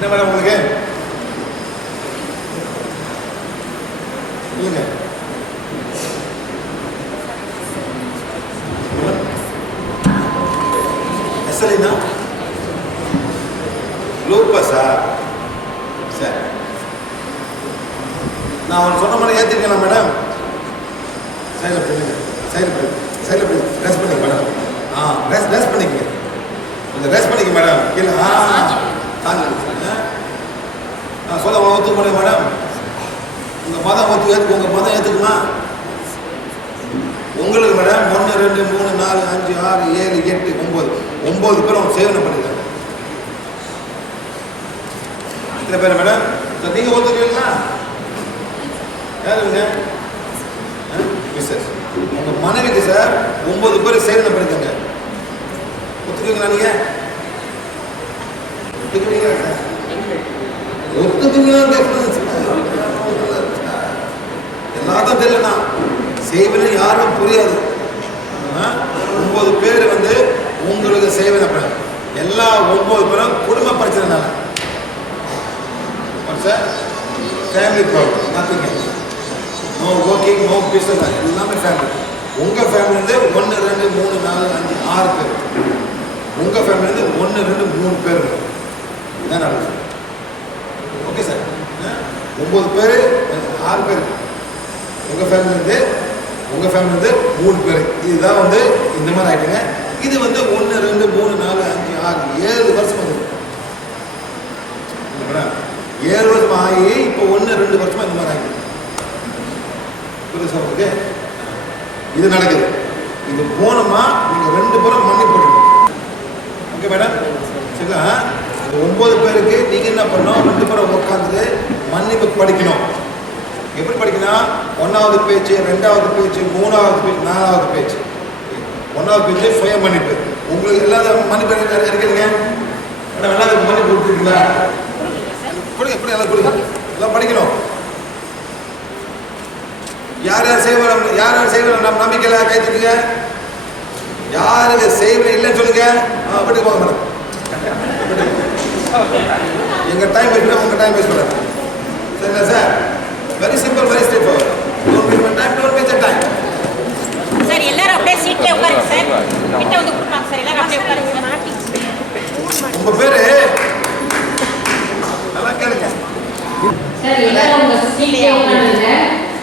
என்ன மேடம் உங்களுக்கு இல்லைங்க எஸ்எல்னா லூப்பஸா? சரி, நான் அவன் சொன்ன மாதிரி ஏற்றிருக்கேன் மேடம். சைடில் பண்ணுங்க, சைடில் பண்ணி ரெஸ்ட் பண்ணிக்க மேடம். ரெஸ்ட் பண்ணிக்கங்க, கொஞ்சம் ரெஸ்ட் பண்ணிக்க மேடம். இல்லை நான் சொல்ல ஒத்துக்க முடியும் மேடம். உங்கள் மதம் உங்கள் மதம் ஏற்றுக்குமா? உங்களுக்கு மேடம் 1 2 3 4 5 6 7 8 9 பேர் அவங்க சேவனை பண்ணிருக்காங்க. எத்தனை பேர் மேடம்? நீங்கள் ஒத்துக்குவீங்களா? யாருங்க? மிஸ்ஸஸ் உங்கள் மனைவிக்கு சார் 9 பேர் சேவனை பண்ணிருக்காங்க. ஒத்துக்குவீங்களா? நீங்கள் ஒத்துக்குவீங்களா சார்? ஒத்துக்குவீங்களா? எல்லாத்தையும் தெரியலண்ணா, சேவனை யாரும் புரியாது. 9 பேர் வந்து உங்களுக்கு சேவனை பண்ண, எல்லா 9 பேரும் குடும்ப பிரச்சனைனால sir, family problem, nothing, no working, no business, எல்லாமே ஃபேமிலி. உங்கள் ஃபேமிலிருந்து 1 2 3 4 5 6 பேர், உங்கள் ஃபேமிலிருந்து 1 2 3 பேர் இதான் நடக்குது. ஓகே சார், 9 பேர் 6 பேர் உங்கள் ஃபேமிலிருந்து 3 பேர். இதுதான் வந்து இந்த மாதிரி ஆகிட்டுங்க. இது வந்து 1 2 3 4 5 6 7 வருஷம் வந்து 7 வருஷம் ஆகி இப்போ 1 2 வருஷமா இந்த மாதிரி ஆகிடுது. புரியுது சார் உங்களுக்கு? இது நடக்குது. இது போனோமா நீங்கள் 2 பேரும் மன்னிப்பு போடணும். ஓகே மேடம், சரிங்களா? 9 பேருக்கு நீங்கள் என்ன பண்ணணும்? 2 பேரும் உட்காந்துட்டு மன்னிப்பு படிக்கணும். எப்படி படிக்கணும்? 1வது பேச்சு, 2வது பேச்சு, 3வது பேச்சு, 4வது பேச்சு. 1வது பேச்சு சுய மன்னிப்பு. உங்களுக்கு எல்லாரும் மன்னிப்பு இருக்கிறீங்க மேடம், எல்லாத்துக்கும் மன்னிப்பு கொடுத்துருக்கீங்களா? கொடுங்க, எப்படி எல்லாம் கொடுங்க, எல்லாம் படிக்கணும். யார் யார் செய்வன நம்ம நம்பிக்கையில் கைத்துக்குங்க. யாருக்கு செய்வன இல்லைன்னு சொல்லுங்க. அப்படி போங்க மேடம். எங்கள் டைம் வேஸ்ட், உங்கள் டைம் வேஸ்ட் பண்ணாது. சரிங்களா sir? Very simple, very straightforward. Don't waste my time, don't waste your time. Sir எல்லாரும் அப்படியே சீட்ல உட்காருங்க சார். கிட்ட வந்து கூப்பிடுங்க சார். எல்லாரும் அப்படியே உட்காருங்க சார். உங்க பேரு நல்லா கேளுங்க சார். எல்லாரும் உங்க சீட்ல உட்காருங்க.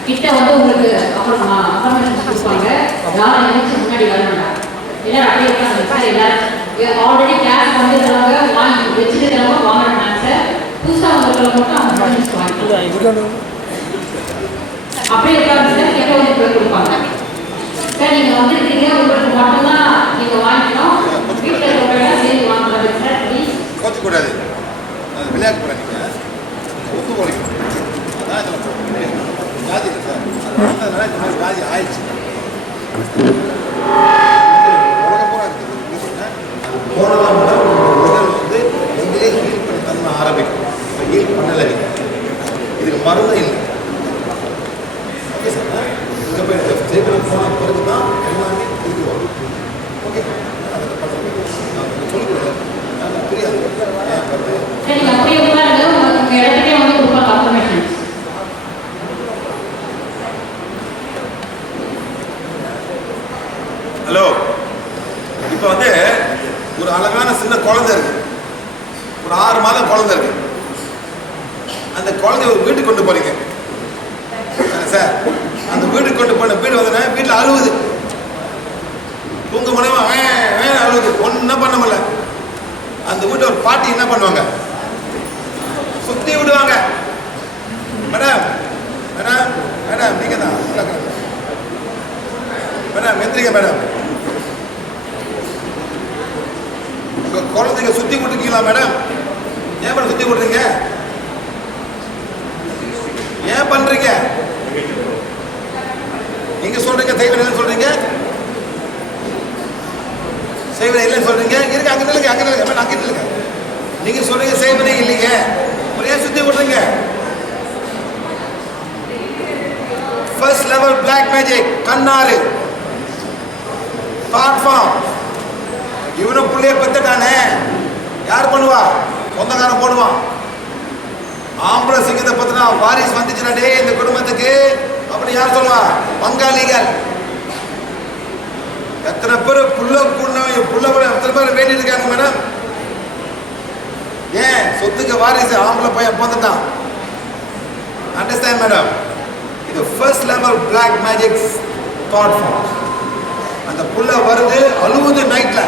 கிட்ட வந்து உங்களுக்கு அப்புறம் அப்பாயின்மென்ட் கொடுப்பாங்க. நான் நினைச்சு முன்னாடி வரணும். எல்லாரும் அப்படியே உட்காருங்க சார். எல்லாரும் ஆல்ரெடி கிளாஸ் வந்துட்டவங்க வாங்கி வச்சிருக்கவங்க வாங்கணும் சார். புதுசா வந்தவங்க மட்டும் அப்பாயின்மென்ட் வாங்கிக்கலாம். அப்படியே உட்காந்து சார், கிட்ட வந்து கொடுப்பாங்க சார். நீங்க வந்துருக்கீங்க, உங்களுக்கு மட்டும்தான் நீங்க வாங்கிக்கணும். வீட்டில் இருக்கிறவங்க சேர்ந்து வாங்குறது சார். ப்ளீஸ் கோச்சக்கூடாது, அது விளையாட்டு போடாதீங்க, ஒத்து போடணும். அதான் இதில் வியாதி இல்லை சார், அதனால இந்த மாதிரி வியாதி ஆயிடுச்சு. உலகம் பூரா இருக்குது. போனதான் கூட உடல் வந்து உங்களே ஹீல் பண்ணி தன்மை ஆரம்பிக்கும். இப்போ ஹீல் பண்ணலை, இதுக்கு மருந்தும் இல்லை. ஓகே சார், இங்கே போய் ஜெயிபில் போன பிறகு தான் எல்லாமே இருக்குவாங்க. ஓகே, சொல்லிக் கொடுங்க, புரியாது. நீங்க அப்படியே உட்காருங்க, உங்க இடத்துக்கே வந்து கொடுப்பாங்க அப்ளிகேஷன். ஹலோ, இப்போ வந்து ஒரு அழகான சின்ன குழந்தை இருக்கு, ஒரு 6 மாதம் குழந்தை இருக்கு. அந்த குழந்தைய ஒரு வீட்டுக்கு கொண்டு போறீங்க சார். அந்த வீட்டுக்கு கொண்டு போன வீடு வந்து வீட்டில் அழுவுது, தூங்க முடியுமா அழுவுது, ஒன்றும் பண்ண முடியல. அந்த வீட்டில் ஒரு பாட்டி என்ன பண்ணுவாங்க? சுத்தி விடுவாங்க. மேடம் மேடம் மேடம் நீங்க தான் மேடம் எந்திரிங்க மேடம். உங்க குழந்தைங்க சுத்தி விட்டுருக்கீங்களா மேடம்? ஏன் மேடம் சுத்தி விடுறீங்க? ஏன் பண்றீங்க? நீங்க சொல்றீங்க செய்வன இல்லைன்னு சொல்றீங்க, செய்வன இல்லைன்னு சொல்றீங்க. இருக்கு, அங்க நில்லுங்க, அங்க நில்லுங்க, அங்க நில்லுங்க. நீங்க சொல்றீங்க செய்வனே இல்லைங்க, ஏன் சுத்தி விடுறீங்க? ஃபர்ஸ்ட் லெவல் பிளாக் மேஜிக், கண்ணாறு, தாட் ஃபார்ம். இவனும் பிள்ளைய பெத்துட்டானே, யார் பண்ணுவா? சொந்தக்காரன் போடுவான். ஆம்பளை சிங்கத்தை பத்தினா வாரிசு வந்துச்சுன்னா டே இந்த குடும்பத்துக்கு அப்படி யார் சொல்லுவா? பங்காளிகள். எத்தனை பேர் புள்ள எத்தனை பேர் வேண்டி இருக்காங்க மேடம்? ஏன் சொத்துக்கு வாரிசு ஆம்பளை பையன் பிறந்துட்டான். Understand madam? இது first level black magic thought form. அந்த புள்ள வருது, அழுவுது நைட்ல.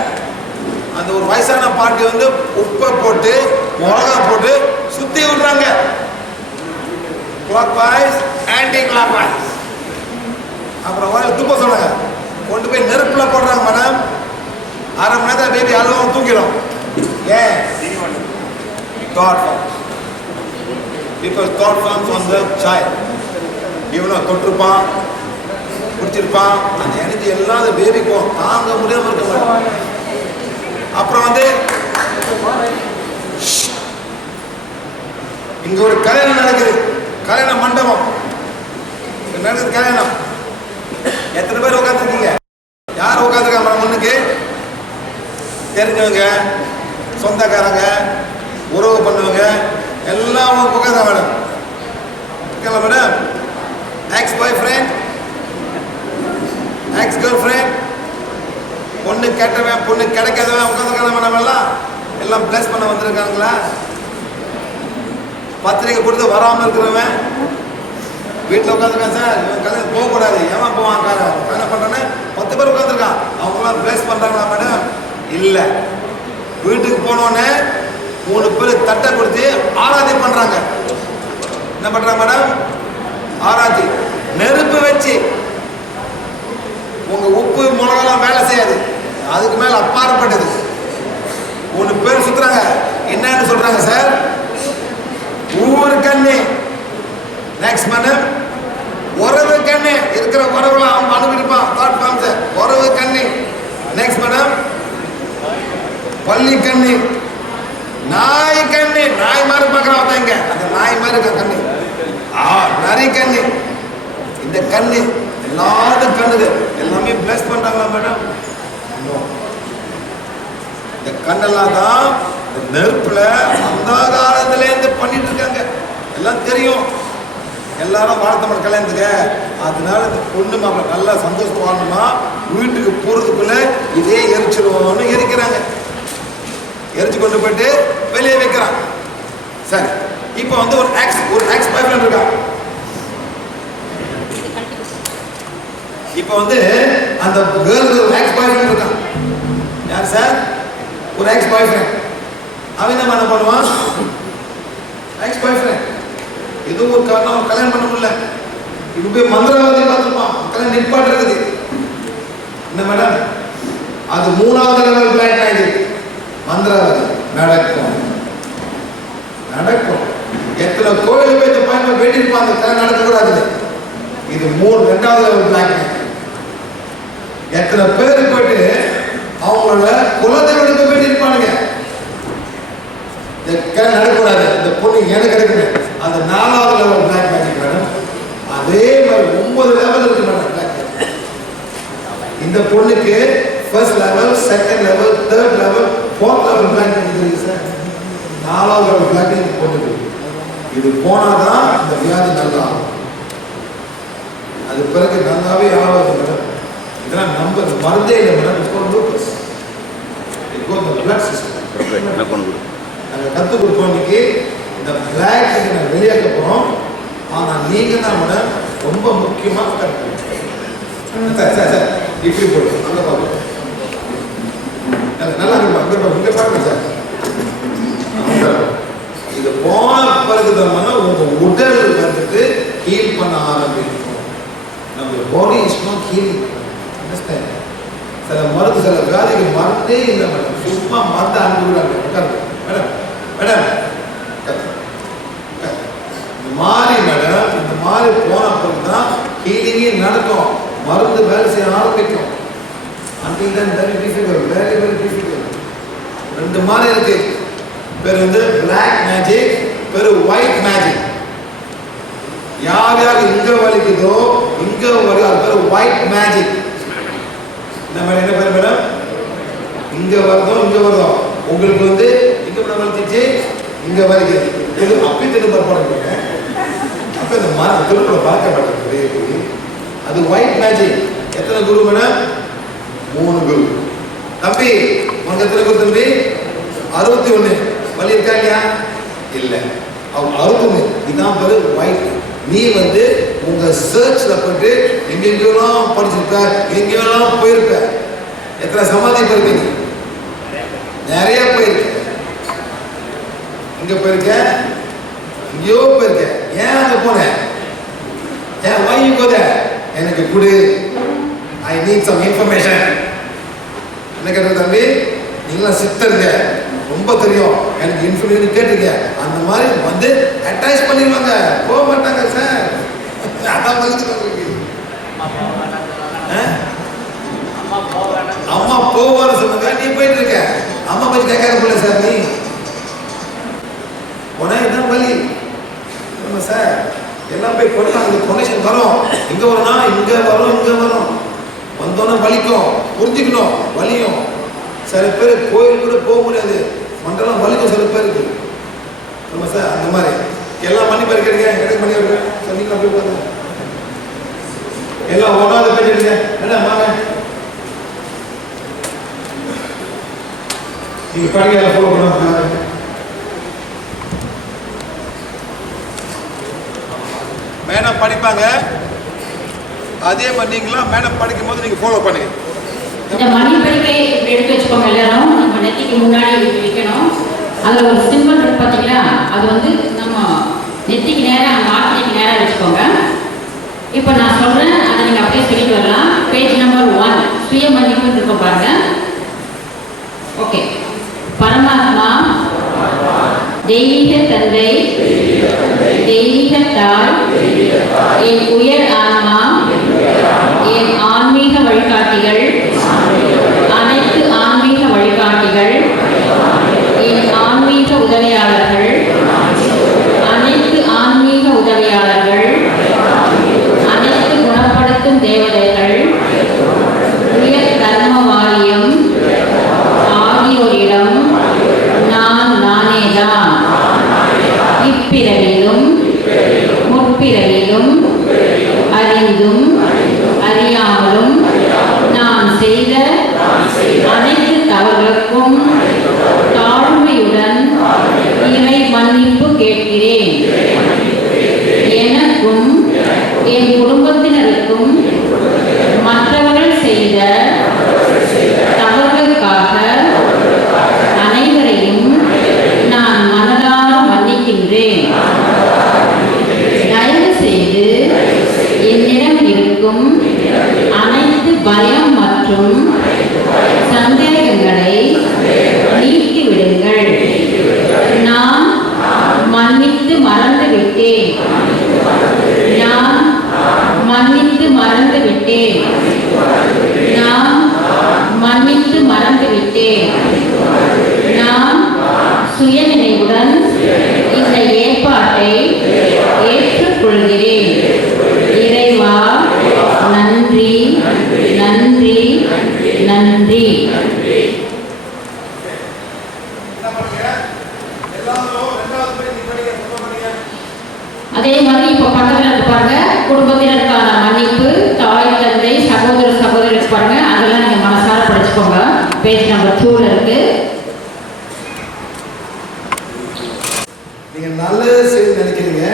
அந்த ஒரு வயசான பாட்டி வந்து உப்பை போட்டு மிளகா போட்டு சுத்தி விடுறாங்க. Clockwise anticlockwise. அப்புறம் வர துப்ப சொன்னாங்க, கொண்டு போய் நெருப்புல போடுறாங்க மேடம். 1/2 மணி நேரத்தில் பேபி அழுவும் தூங்கிடும். ஏன்? Thought form. Because thought forms on the child. இவனை தொட்டிருப்பான், பிடிச்சிருப்பான், அந்த எனர்ஜி எல்லாம் அந்த பேபிக்கு தாங்க முடியாம இருக்க மாட்டான். அப்புறம் வந்து இங்க ஒரு கல்யாணம் நடக்குது, கல்யாண மண்டபம் நடக்குது. கல்யாணம் எத்தனை பேர் உட்காந்துருக்கீங்க? யார் உட்காந்துருக்காங்க முன்னுக்கு? தெரிஞ்சவங்க, சொந்தக்காரங்க, உறவு பண்ணுவங்க எல்லாம் உட்காந்தா மேடம். இருக்கலாம் மேடம். எக்ஸ் பாய் ஃப்ரெண்ட், எக்ஸ் கேர்ள் ஃப்ரெண்ட், பொண்ணு கேட்டவன் பொண்ணு கிடைக்காதவன் உட்காந்துருக்கான மேடம். எல்லாம் பிளஸ் பண்ண வந்திருக்காங்களா? பத்திரிக்கை கொடுத்து வராமல் இருக்கிறவன் வீட்டில் உட்காந்துருக்கான். சார் இவன் கல்யாணம் போகக்கூடாது, ஏன் போவான்? என்ன பண்ணுறேன்னு 10 பேர் உட்காந்துருக்கான். அவங்களாம் பிளஸ் பண்ணுறாங்களா மேடம்? இல்லை. வீட்டுக்கு போனோடனே 3 பேர் தட்டை கொடுத்து ஆராத்தி பண்ணுறாங்க. என்ன பண்ணுறாங்க மேடம்? ஆராத்தி நெருப்பு வச்சு. உங்க உப்பு மிளகாலாம் வேலை செய்யாது, அதுக்கு மேல அப்பாற்பட்டது. 3 பேர் சுத்துறாங்க. என்னன்னு சொல்றாங்க சார்? ஊரு கண்ணு. நெக்ஸ்ட் மேடம், உறவு கண்ணு. இருக்கிற உறவுல அவன் அனுப்பியிருப்பான். தாட் ஃபார்ம்ஸ் உறவு கண்ணு. நெக்ஸ்ட் மேடம், பள்ளி கண்ணு, நாய் கண்ணு. நாய் மாதிரி பார்க்கறான் இங்க, அந்த நாய் மாதிரி இருக்க கண்ணு. நரி கண்ணு. இந்த கண்ணு எல்லாரும் கண்ணுது எல்லாமே பிளஸ் பண்றாங்களா மேடம்? இந்த கண்ணெல்லாம் தான் இந்த நெருப்புல அந்த காலத்துல இருந்து பண்ணிட்டு இருக்காங்க. எல்லாம் தெரியும். எல்லாரும் வாழ்த்தமிழ் கல்யாணத்துக்கு. அதனால இந்த பொண்ணு மாப்பிள்ள நல்லா சந்தோஷம் வாழணுமா, வீட்டுக்கு போறதுக்குள்ள இதே எரிச்சிருவோம்னு எரிக்கிறாங்க. எரிச்சு கொண்டு போயிட்டு வெளியே வைக்கிறான். சரி, இப்போ வந்து ஒரு எக்ஸ் பாய் ஃப்ரெண்ட் இருக்கா. இப்போ வந்து அந்த கேர்ளுக்கு ஒரு எக்ஸ் பாய் ஃப்ரெண்ட் இருக்கான். யார் சார்? ஒரு எக்ஸ் பாய் ஃப்ரெண்ட். அவன் என்ன பண்ணுவான்? எக்ஸ் பாய் ஃப்ரெண்ட் ஏதோ ஒரு காரணம் அவன் கல்யாணம் பண்ண முடியல. இப்போ போய் மந்திரவாதி பார்த்துருப்பான், கல்யாணம் நிற்பாட்டு இருக்குது. என்ன மேடம்? அது 3வது லெவல் பிளாக் மேஜிக். மந்திரவாதி நடக்கும். எத்தனை கோயில் போய் இந்த பையன் வேண்டியிருப்பான், அந்த கல்யாணம் நடக்கக்கூடாது. இது 2வது லெவல் பிளாக் மேஜிக். எத்தனை பேர் போயிட்டு அவங்களோட குலதெய்வத்தை வேண்டியிருப்பானுங்க. நடக்கூடாது, இந்த பொண்ணு எனக்கு கிடைக்குமே. அந்த 4வது லெவல் பிளாக் மேஜிக் மேடம். அதே மாதிரி 9 லெவல் இருக்கு மேடம் பிளாக் மேஜிக். இந்த பொண்ணுக்கு first level, second level, third level, 4th level black magic இருக்கு சார். 4வது லெவல் பிளாக் மேஜிக் பொண்ணுக்கு. இது போனாதான் இந்த வியாதி நல்லா ஆகும். அது பிறகு நல்லாவே ஆகாது மேடம். இதெல்லாம் நம்பர் மருந்தே இல்லை madam. It's called lupus. It goes the blood system. நாங்கள் கற்றுக் கொடுப்போம். இன்னைக்கு இந்த பிளாக் நாங்கள் வெளியேற்ற போகிறோம். ஆனால் நீங்கள் தான் மேடம் ரொம்ப முக்கியமாக கற்றுக்கணும். சார் இப்படி போடுவோம். அங்கே பார்ப்போம். நல்லா இருக்கும். இங்கே பாருங்க சார். இது போன பிறகுதான் உங்கள் உடல் வந்துட்டு ஹீல் பண்ண ஆரம்பிக்கும். நம்ம body is not healing. Understand? சில மருந்து, சில வியாதிக்கு மருந்தே இல்லை மேடம். சும்மா மருந்து அனுப்பிவிடாங்க. மேடம் மேடம் இந்த மாதிரி மேடம், இந்த மாதிரி போன பிறகு தான் ஹீலிங்கே நடக்கும். மருந்து வேலை செய்ய ஆரம்பிக்கும். until then very difficult, very difficult. 2 மாதிரி இருக்கு. பேர் வந்து black magic, பேர் white magic. யார் யார் இங்க வலிக்குதோ இங்க வலி, அது பேர் white magic. நம்ம என்ன பேர் மேடம்? இங்க வருதோ இங்க வருதோ உங்களுக்கு வந்து இங்க வலிச்சிச்சு, இங்க வலிக்குது. இது அப்படி திரும்ப போடுங்க. அப்போ இந்த திருக்குறளை பார்க்க மாட்டேங்குது. அது ஒயிட் மேஜிக். எத்தனை குரு மேடம்? 3 குரு. தம்பி உனக்கு எத்தனை குரு தம்பி? 61. வழி இருக்கா இல்லையா? இல்லை. அவன் 61. இதான் பேரு ஒயிட். நீ வந்து உங்க சர்ச்ல போயிட்டு எங்கெங்கெல்லாம் படிச்சிருக்க, எங்கெல்லாம் போயிருக்க. எத்தனை சமாதி போயிருக்க? நிறைய போயிருக்க. இங்க போயிருக்க, இங்கேயோ போயிருக்க. ஏன் அங்க போன? ஏன் வாங்கி போத? எனக்கு கொடு, ஐ நீட் சம் இன்ஃபர்மேஷன். என்ன கேட்ட தம்பி? நீங்களாம் சித்தருங்க, ரொம்ப தெரியும், எனக்கு இன்ஃபர்மேஷன் கேட்டுங்க. அந்த மாதிரி வந்து அட்டாச் பண்ணிடுவாங்க, போக மாட்டாங்க சார். அதான் பகுதி அம்மா போவான்னு சொன்னாங்க, நீ போயிட்டு இருக்க. அம்மா பற்றி கேட்காத போல சார் நீ போனா இதான் வழி. சார் எல்லாம் போய் போட்டா அந்த கொனெக்ஷன் வரும். இங்க வரும்னா இங்க வரும், இங்க வரும். வந்தோன்னா வலிக்கும், புரிஞ்சுக்கணும் வலியும். சில பேர் கோயில் கூட போக முடியாது, மண்டலம் வலிக்கும் சில பேருக்கு. நம்ம சார் அந்த மாதிரி எல்லாம் பண்ணி பறிக்கிறீங்க. எனக்கு பண்ணி வருவேன் சார். நீங்க அப்படி பாருங்க, எல்லாம் ஒன்றாவது பேசிடுங்க. என்ன வாங்க நீங்க படிக்க ஃபாலோ பண்ண. மேடம் படிப்பாங்க, அதே மாதிரி நீங்களா மேடம் படிக்கும் போது நீங்க ஃபாலோ பண்ணுங்க. இந்த மணி பரிகை எடுத்து வச்சுக்கோங்க. எல்லாரும் நம்ம நெத்திக்கு முன்னாடி வைக்கணும். அதில் ஒரு சிம்பிள் இருக்கு பார்த்தீங்களா, அது வந்து நம்ம நெத்திக்கு நேராக, அந்த ஆட்சிக்கு நேராக வச்சுக்கோங்க. இப்போ நான் சொல்கிறேன், அதை நீங்கள் அப்படியே சொல்லிட்டு வரலாம். பேஜ் நம்பர் 1 சுய மதிப்புன்னு இருக்கும் பாருங்க. ஓகே. பரமாத்மா, தெய்வீக தந்தை, தெய்வீக தாய், என் உயர் ஆன்மா, என் ஆன்மீக வழிகாட்டிகள், அனைத்து ஆன்மீக வழிகாட்டிகள், என் ஆன்மீக உதவியாளர்கள், அனைத்து ஆன்மீக உதவியாளர்கள், அனைத்து குணப்படுத்தும் தேவதைகள், உயர் தர்ம வாரியம் ஆகியோரிடம் நான் நானேதான் இப்பிறவிலும் முற்பிறவிலும் அறிந்தும் அறியாமலும் நான் செய்த அனைத்து தவறுகளுக்கும் தாழ்மையுடன் இறை மன்னிப்பு கேட்கிறேன். எனக்கும் என் குடும்பத்தினருக்கும் மற்றவர்கள் செய்த தவறுகளுக்காக அனைவரையும் நான் மனதார மன்னிக்கின்றேன். தயவு செய்து என்னிடம் இருக்கும் அனைத்து பயம் மற்றும் சந்தேகங்களை நீக்கிவிடுங்கள். நான் மன்னித்து மறந்து விட்டேன். நான் மன்னித்து மறந்து விட்டேன். நான் மன்னித்து மறந்து விட்டேன். நான் சுயநினைவுடன் இந்த ஏற்பாட்டை ஏற்றுக்கொள்கிறேன். இறைவா, நன்றி நன்றி நன்றி. அதே மாதிரி இப்போ பக்கத்தில் பாருங்க, குடும்பத்தினருக்கான மன்னிப்பு, தாய் தந்தை சகோதர சகோதரி பாருங்க, அதெல்லாம் நீங்க மனசார படிச்சுக்கோங்க. பேஜ் நம்பர் 2 இருக்கு. நீங்க நல்லது செய்ய நினைக்கிறீங்க,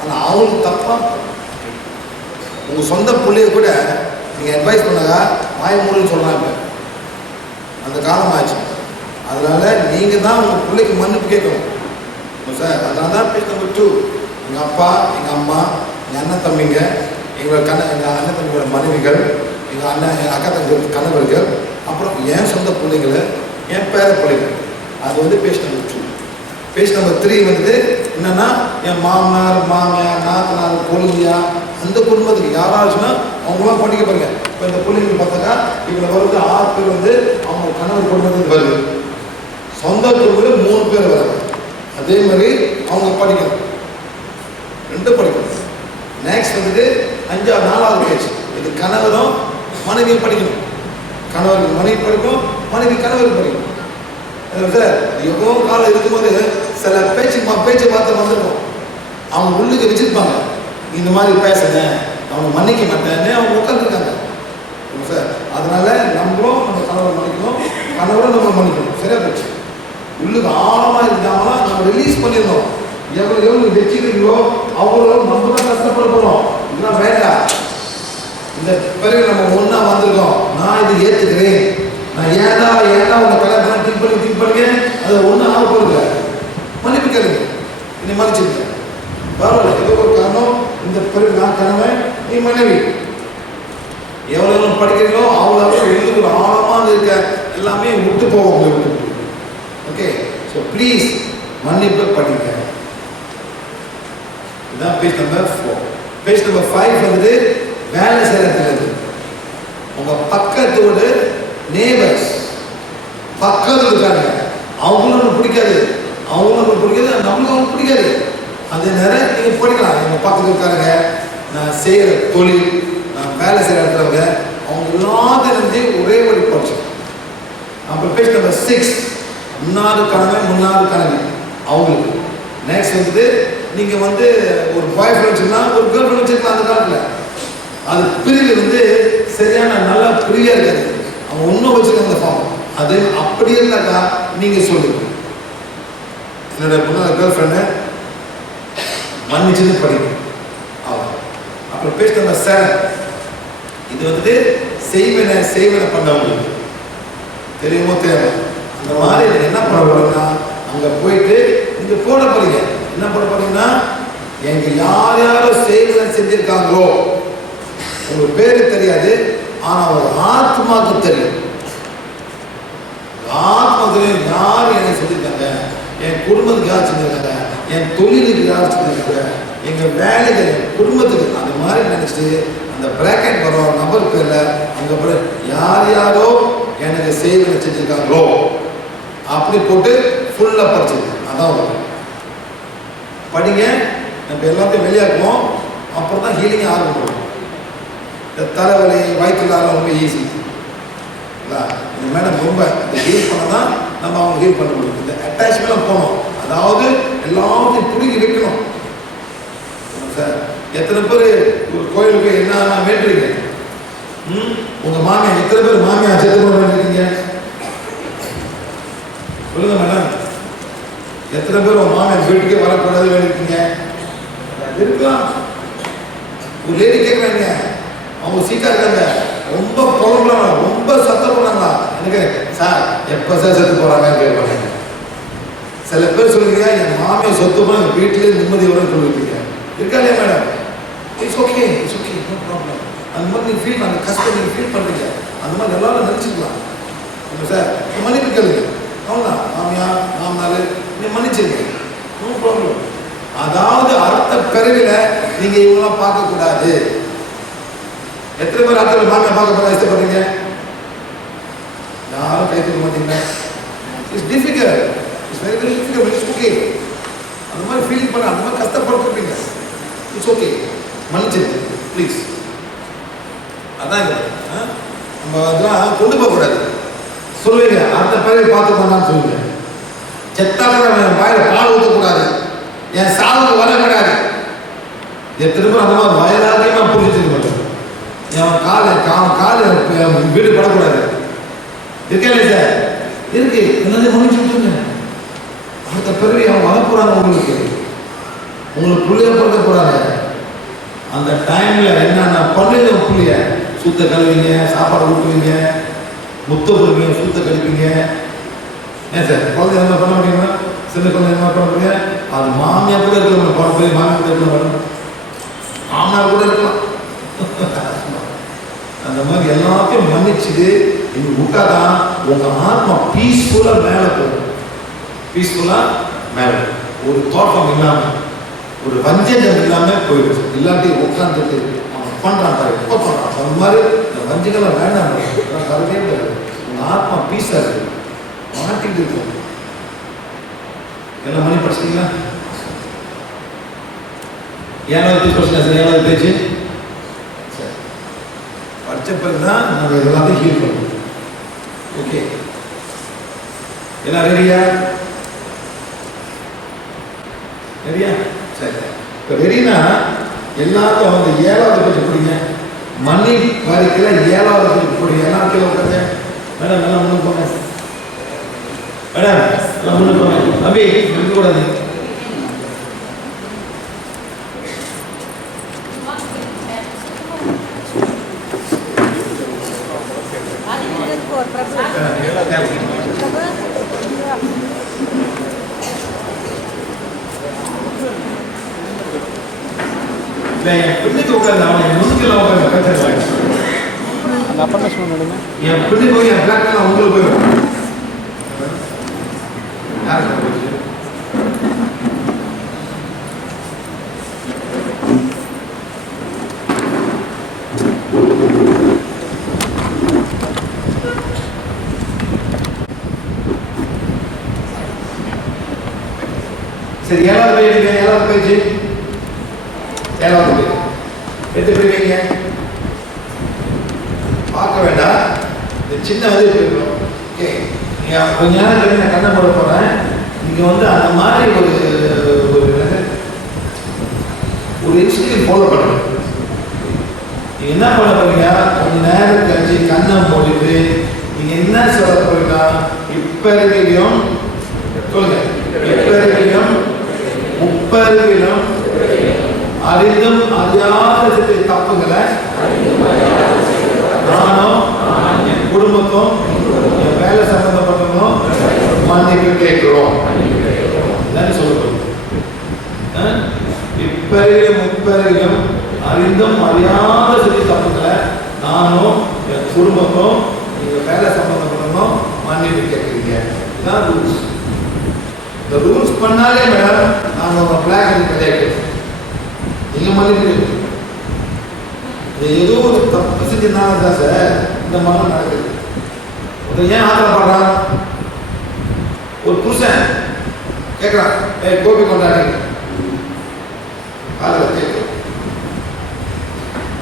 ஆனா அவங்களுக்கு தப்பா உங்க சொந்த பிள்ளைய கூட நீங்க அட்வைஸ் பண்ணாங்க வாய மூடுன்னு சொல்றாங்க. அந்த காலம் ஆச்சு. அதனால நீங்க தான் உங்க பிள்ளைக்கு மன்னிப்பு கேட்கணும் சார். அதனால தான் பேஜ் நம்பர் 2 எங்கள் அப்பா, எங்கள் அம்மா, எங்கள் அண்ணன் தம்பிங்க, எங்கள் அண்ணன் தம்பியோட மனைவிகள், எங்கள் அண்ணன், எங்கள் அக்கா தம்பி கணவர்கள், அப்புறம் என் சொந்த பிள்ளைங்களை, என் பேர பிள்ளைகள். அது வந்து பேஜ் நம்பர் 2. பேஜ் நம்பர் 3 வந்து என்னன்னா என் மாமனார், மாமியார், நாத்தனார், கொழுந்தியா, அந்த குடும்பத்துக்கு யாராச்சுன்னா அவங்களாம் படிக்க பாருங்க. இப்போ இந்த பிள்ளைங்க பார்த்தாக்கா இவங்க வருது 6 பேர் வந்து அவங்க கணவர் குடும்பத்துக்கு வருது. சொந்த குடும்பத்தில் 3 பேர் வராங்க. அதே மாதிரி அவங்க படிக்கணும், 2 படிக்கணும். நெக்ஸ்ட் வந்துட்டு 4வது பேஜ். இது கணவரும் மனைவியும் படிக்கணும். கணவருக்கு மனைவி படிக்கணும், மனைவி கணவருக்கு படிக்கணும். சார் எவ்வளோ காலம் இருக்கும்போது சில பேச்சு பார்த்து வந்திருக்கோம். அவங்க உள்ளுக்கு வச்சிருப்பாங்க, இந்த மாதிரி பேசுனேன், அவங்க மன்னிக்க மாட்டேன்னு அவங்க உட்காந்துருக்காங்க சார். அதனால நம்மளும் நம்ம கணவரை மன்னிக்கணும், கணவரும் நம்ம மன்னிக்கணும். சரியா போச்சு. உள்ளுக்கு ஆழமாக இருந்தாங்கன்னா நம்ம ரிலீஸ் பண்ணிடணும். எவ்வளோ வச்சுக்கிறீங்களோ அவ்வளோ நம்ம தான் கஷ்டப்பட போகிறோம். இதெல்லாம் வேண்டாம். இந்த பிறகு நம்ம ஒன்றா வந்திருக்கோம், நான் இது ஏற்றுக்கிறேன், நான் ஏன்டா உங்களை கல்யாணம் திங்க் பண்ணி அதை ஒன்றும் ஆக போகல. மன்னிப்பு கேளுங்க, என்னை மன்னிச்சிருக்க பரவாயில்ல, ஏதோ ஒரு காரணம். இந்த பிறகு நான் கணவன், நீ மனைவி. எவ்வளோ படிக்கிறீங்களோ அவ்வளோ உள்ளுக்கு ஒரு ஆழமாக இருக்க எல்லாமே விட்டு போவோம் உங்களை விட்டு. ஓகே, ஸோ ப்ளீஸ் மன்னிப்பு படிங்க. இதுதான் பேஜ் நம்பர் 4. பேஜ் நம்பர் 5 வந்துட்டு வேலை செய்யறது. உங்க பக்கத்தோடு நேபர்ஸ் பக்கத்தில் இருக்காங்க, அவங்களும் நமக்கு பிடிக்காது, நம்மளுக்கு பிடிக்காது. அது நிறைய நீங்க படிக்கலாம். எங்க பக்கத்தில் இருக்காங்க, நான் செய்யற தொழில், நான் வேலை செய்யற இடத்துல அவங்க எல்லாத்தையும் ஒரே வழி படிச்சோம். அப்புறம் பேஜ் நம்பர் 6 முன்னாள் கணவன் அவங்களுக்கு. நெக்ஸ்ட் வந்துட்டு நீங்க வந்து ஒரு பாய் ஃப்ரெண்ட் வச்சுக்கலாம், ஒரு கேர்ள் ஃப்ரெண்ட் வச்சுக்கலாம். அந்த காலத்தில் அது பிரிவு சரியான நல்ல பிரிவியா இருக்காது. அவங்க ஒன்றும் வச்சுருக்காங்க அந்த ஃபார்ம். அது அப்படி இருந்தாக்கா நீங்க சொல்லுங்க, என்னோட முன்னாள் கேர்ள் ஃப்ரெண்டை மன்னிச்சுன்னு படிக்கும். அப்புறம் பேஜ் நம்பர் 7 இது வந்துட்டு செய்வன பண்ணவங்களுக்கு தெரியுமோ தேவை. அந்த மாதிரி நீங்க என்ன பண்ண போறீங்கன்னா, அங்க போயிட்டு நீங்க போட போறீங்க. என்ன பண்ண போறீங்கன்னா, எங்க யாரோ செய்வன செஞ்சிருக்காங்களோ உங்க பேரு தெரியாது, ஆனா ஒரு ஆத்மாக்கு தெரியும். யார் என்ன செஞ்சிருக்காங்க, என் குடும்பத்துக்கு யார் செஞ்சிருக்காங்க, என் தொழிலுக்கு யார் செஞ்சிருக்காங்க, எங்க வேலைக்கு, குடும்பத்துக்கு, அந்த மாதிரி நினைச்சிட்டு அந்த பிராக்கெட் வர நபர் பேர்ல அங்க யாரோ எனக்கு செய்வன செஞ்சிருக்காங்களோ அப்படி போட்டு ஃபுல்லா படிச்சிருக்கு. அதான் படிங்க. நம்ம எல்லாத்தையும் வெளியாக்குவோம், அப்புறம் தான் ஹீலிங் ஆரம்பிக்கும். இந்த தலைவலி வயிற்றுல ரொம்ப ஈஸி இல்லை. இந்த மேடம் ரொம்ப இந்த ஹீல் பண்ண தான் நம்ம அவங்க ஹீல் பண்ண முடியும். இந்த அட்டாச்மெண்ட் போகணும், அதாவது எல்லாத்தையும் பிடிக்கி வைக்கணும் சார். எத்தனை பேர் ஒரு கோயிலுக்கு என்ன வேண்டுறீங்க? உங்க மாமியா, எத்தனை பேர் மாமியா செத்து போட வேண்டியிருக்கீங்க சொல்லுங்க மேடம். எத்தனை பேர் உங்க மாமியா வீட்டுக்கே வரக்கூடாது வேண்டியிருக்கீங்க? இருக்கலாம். ஒரு லேடி கேட்குறாங்க, அவங்க சீட்டா இருக்காங்க, ரொம்ப புலம்புறாங்க, ரொம்ப சத்தம் போடுறாங்களா, எனக்கு சார் எப்போ சார் செத்து போறாங்கன்னு கேட்பாங்க. சில பேர் சொல்லுவீங்க, என் மாமியை சொத்து போனால் எங்கள் வீட்டிலே நிம்மதி வரும் சொல்லியிருப்பீங்க. இருக்கா இல்லையா madam? It's okay, no problem. அந்த மாதிரி நீங்கள் ஃபீல் அந்த கஷ்டம் நீங்கள் ஃபீல் பண்ணுறீங்க, அந்த மாதிரி எல்லாரும் நினச்சிக்கலாம். ஓகே சார், மன்னிப்பு கேளுங்க, அவ்வளோதான். மாமனார் நீ மன்னிச்சிருங்க, நோ ப்ராப்ளம். அதாவது அடுத்த பிறவில நீங்க இவங்களாம் பார்க்கக்கூடாது. எத்தனை பேர் அடுத்த மாமியை பார்க்க போற இஷ்டப்படுறீங்க? யாரும் கை தூக்க மாட்டீங்க. It's difficult, it's very very difficult. It's okay. அந்த மாதிரி ஃபீல் பண்ண, அந்த மாதிரி கஷ்டப்பட்டுருப்பீங்க. இட்ஸ் ஓகே, மன்னிச்சிருங்க ப்ளீஸ். அதான் நம்ம அதெல்லாம் கொண்டு போகக்கூடாது. சொல்லுவீங்க அடுத்த பிறவி பார்த்துக்கோன்னு சொல்லுங்க. செத்தாக்க வாயில பால் ஊற்றக்கூடாது, என் சாவுக்கு வர கிடையாது. எத்தனை பேர் அந்த மாதிரி வயலாத்தையுமா புரிஞ்சுக்க மாட்டேன். என் காலை வீடு படக்கூடாது. இருக்கே சார்? இருக்கு. என்னது மன்னிச்சுட்டுங்க. அடுத்த பிறகு அவன் வரப்போறாங்க, உங்களுக்கு புள்ளைய பிறக்க போறாங்க. அந்த டைம்ல என்னென்ன பண்ணுங்க, புள்ளைய சுத்த கழுவிங்க, சாப்பாடு ஊட்டுவீங்க, முத்த கொடுப்பீங்க, சுத்த கழிப்பீங்க. ஏன் சார் குழந்தை என்ன பண்ண முடியுமா? சின்ன குழந்தை என்ன பண்ண முடியும்? அது மாமியா கூட இருக்கலாம், குழந்தை மாமியா கூட இருக்கலாம், மாமனார் கூட இருக்கலாம். அந்த மாதிரி எல்லாத்தையும் மன்னிச்சுட்டு நீங்க விட்டாதான் உங்க ஆத்மா பீஸ்ஃபுல்லா மேல போகும். பீஸ்ஃபுல்லா மேல ஒரு தோட்டம் இல்லாம, ஒரு வஞ்சகம் இல்லாம போயிடுச்சு. இல்லாட்டி உட்காந்துட்டு அவன் பண்றான் பாரு, எப்ப பண்றான் அந்த மாதிரி இந்த வஞ்சகம் வேண்டாம். கருதே உங்க ஆத்மா பீஸா இருக்கு, மாட்டிட்டு இருக்கும். எல்லாம் மணி படிச்சிட்டீங்களா? 7வது படிச்சா சார்? 7வது பேஜ் படிச்ச பிறகுதான் நம்ம எல்லாத்தையும் ஹீல் பண்ணுவோம். ஓகே, எல்லாம் ரெடியா? சரியா? சரி. இப்போ ரெடினா எல்லாருக்கும் வந்து 7வது பேஜ் பிடிங்க. மணி வரைக்கிற 7வது பேஜ் பிடிங்க. எல்லாம் கீழே உட்காருங்க. மேடம் எல்லாம் முன்னுக்கு போங்க. மேடம் எல்லாம் முன்னுக்கு போங்க. தம்பி நிற்க கூடாது. இல்லை என் பின்னுக்கு உட்காந்து அவன் என் முன்னுக்கெல்லாம் உட்காந்து அந்த அப்பர்மேஷன் பண்ணுங்க. என் பின்னி போய் என் பிளாக்லாம் உங்களுக்கு போயிடும். யாருக்கு போயிடுச்சு? சரி 7வது பேஜ் எடுங்க. 7வது பேஜ் எடுத்து போயிருக்கீங்க. பார்க்க வேண்டாம். இந்த சின்ன வந்து போயிருக்கோம். ஓகே, நீங்கள் கொஞ்ச நேரம் கழிச்சு நான் கண்ணை போட போகிறேன். நீங்கள் வந்து அந்த மாதிரி ஒரு இன்ஸ்டியூட் ஃபாலோ பண்ணுறேன். நீங்கள் என்ன பண்ண போறீங்க? கொஞ்ச நேரம் கழிச்சு கண்ணை மூடிட்டு நீங்கள் என்ன சொல்ல போறீங்கன்னா, இப்போ இருக்கையும் சொல்லுங்க, இப்போ இருக்கையும் முப்பருவிலும் அறிந்தும் அறியாத சில தப்புகளை நானும் என் குடும்பத்தும் என் வேலை சம்பந்தப்பட்டவங்களும் மன்னிப்பு கேட்கிறோம். சொல்லப்படும் இப்பறையிலும் முப்பறையிலும் அறிந்தும் அறியாத சில தப்புகளை நானும் என் குடும்பத்தும் எங்க வேலை சம்பந்தப்பட்டவங்களும் மன்னிப்பு கேட்கிறீங்க. இதுதான் ரூல்ஸ். இந்த ரூல்ஸ் பண்ணாலே மேடம் நாங்கள் உங்கள் பிளாக் கிடையாது. நீங்கள் மன்னிப்பு ஏதோ ஒரு தப்பு செஞ்சதுனால தான் சார் இந்த மாதிரி நடக்குது. ஒருத்தர் ஏன் ஆத்திரப்படுறான்? ஒரு புருஷன் கேட்குறான், கோபி கொண்டாடி அதில் கேட்கும்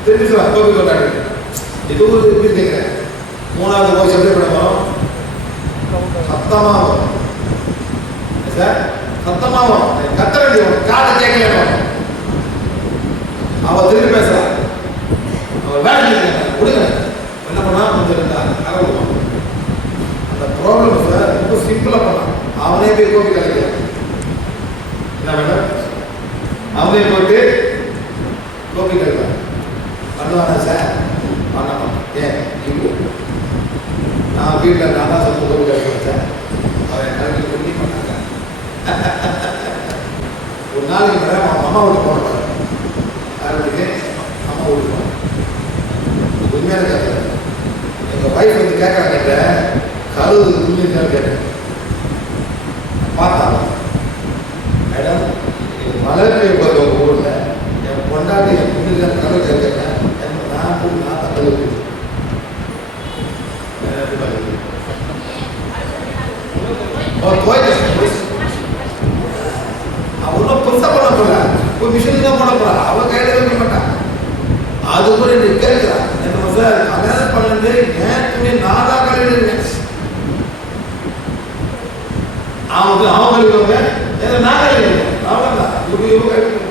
திருப்பி சொல்ல கோபி கொண்டாடி ஏதோ ஒரு எப்படி கேட்குறேன். 3வது வாய்ஸ் எப்படி பண்ண வரும்? சத்தமாக வரும் சார், சத்தமாக வரும். கத்த வேண்டிய காதை கேட்கல. அவள் திருப்பி பேசுறான். அவள் வேலை கொடுங்க என்ன பண்ணா கொஞ்சம் இருந்தால் கரவுவான். அந்த ப்ராப்ளம் சார் ரொம்ப சிம்பிளாக பண்ணான். அவனே போய் கோபி கிடைக்கல. என்ன வேண்டாம், அவனே போயிட்டு கோபி கிடைக்கலாம் பண்ணுவானா சார்? பண்ண மாட்டான். ஏன் இல்லை, நான் வீட்டில் நான் தான் சொல்ல கோபி கிடைக்கிறேன் சார். அவன் கரெக்டாக பண்ணி பண்ணாங்க. ஒரு நாளைக்கு மேடம் அவன் அம்மா வீட்டு போனாங்க. யாருக்கு? அம்மா வீட்டு போனாங்க. உண்மையான கேட்குறேன். எங்கள் ஒய்ஃப் வந்து கேட்குறாங்க, கழுவு துணின்னு கேட்டேன். பார்த்தாங்க மேடம், மழை பெய்ய போகிற உங்கள் ஊரில் என் பொண்டாட்டி என் புண்ணிய கழுவு கேட்குறேன். நான் போய் நான் தான் கழுவு அவனும் பெருசாக பண்ண போகிறான். ஒரு மிஷின் தான் பண்ண போகிறான். அவன் கையில் வைக்க மாட்டான். அது கூட நீ கேட்குறான். என்ன சார் கல்யாணம் பண்ணது ஏன் துணி நான் தான் கழுவிடுவேன். அவன் கழுவிடுவாங்க, ஏன்னா நான் கழுவிடுவேன். அவன் தான் இவங்க கழுவிடுவேன்.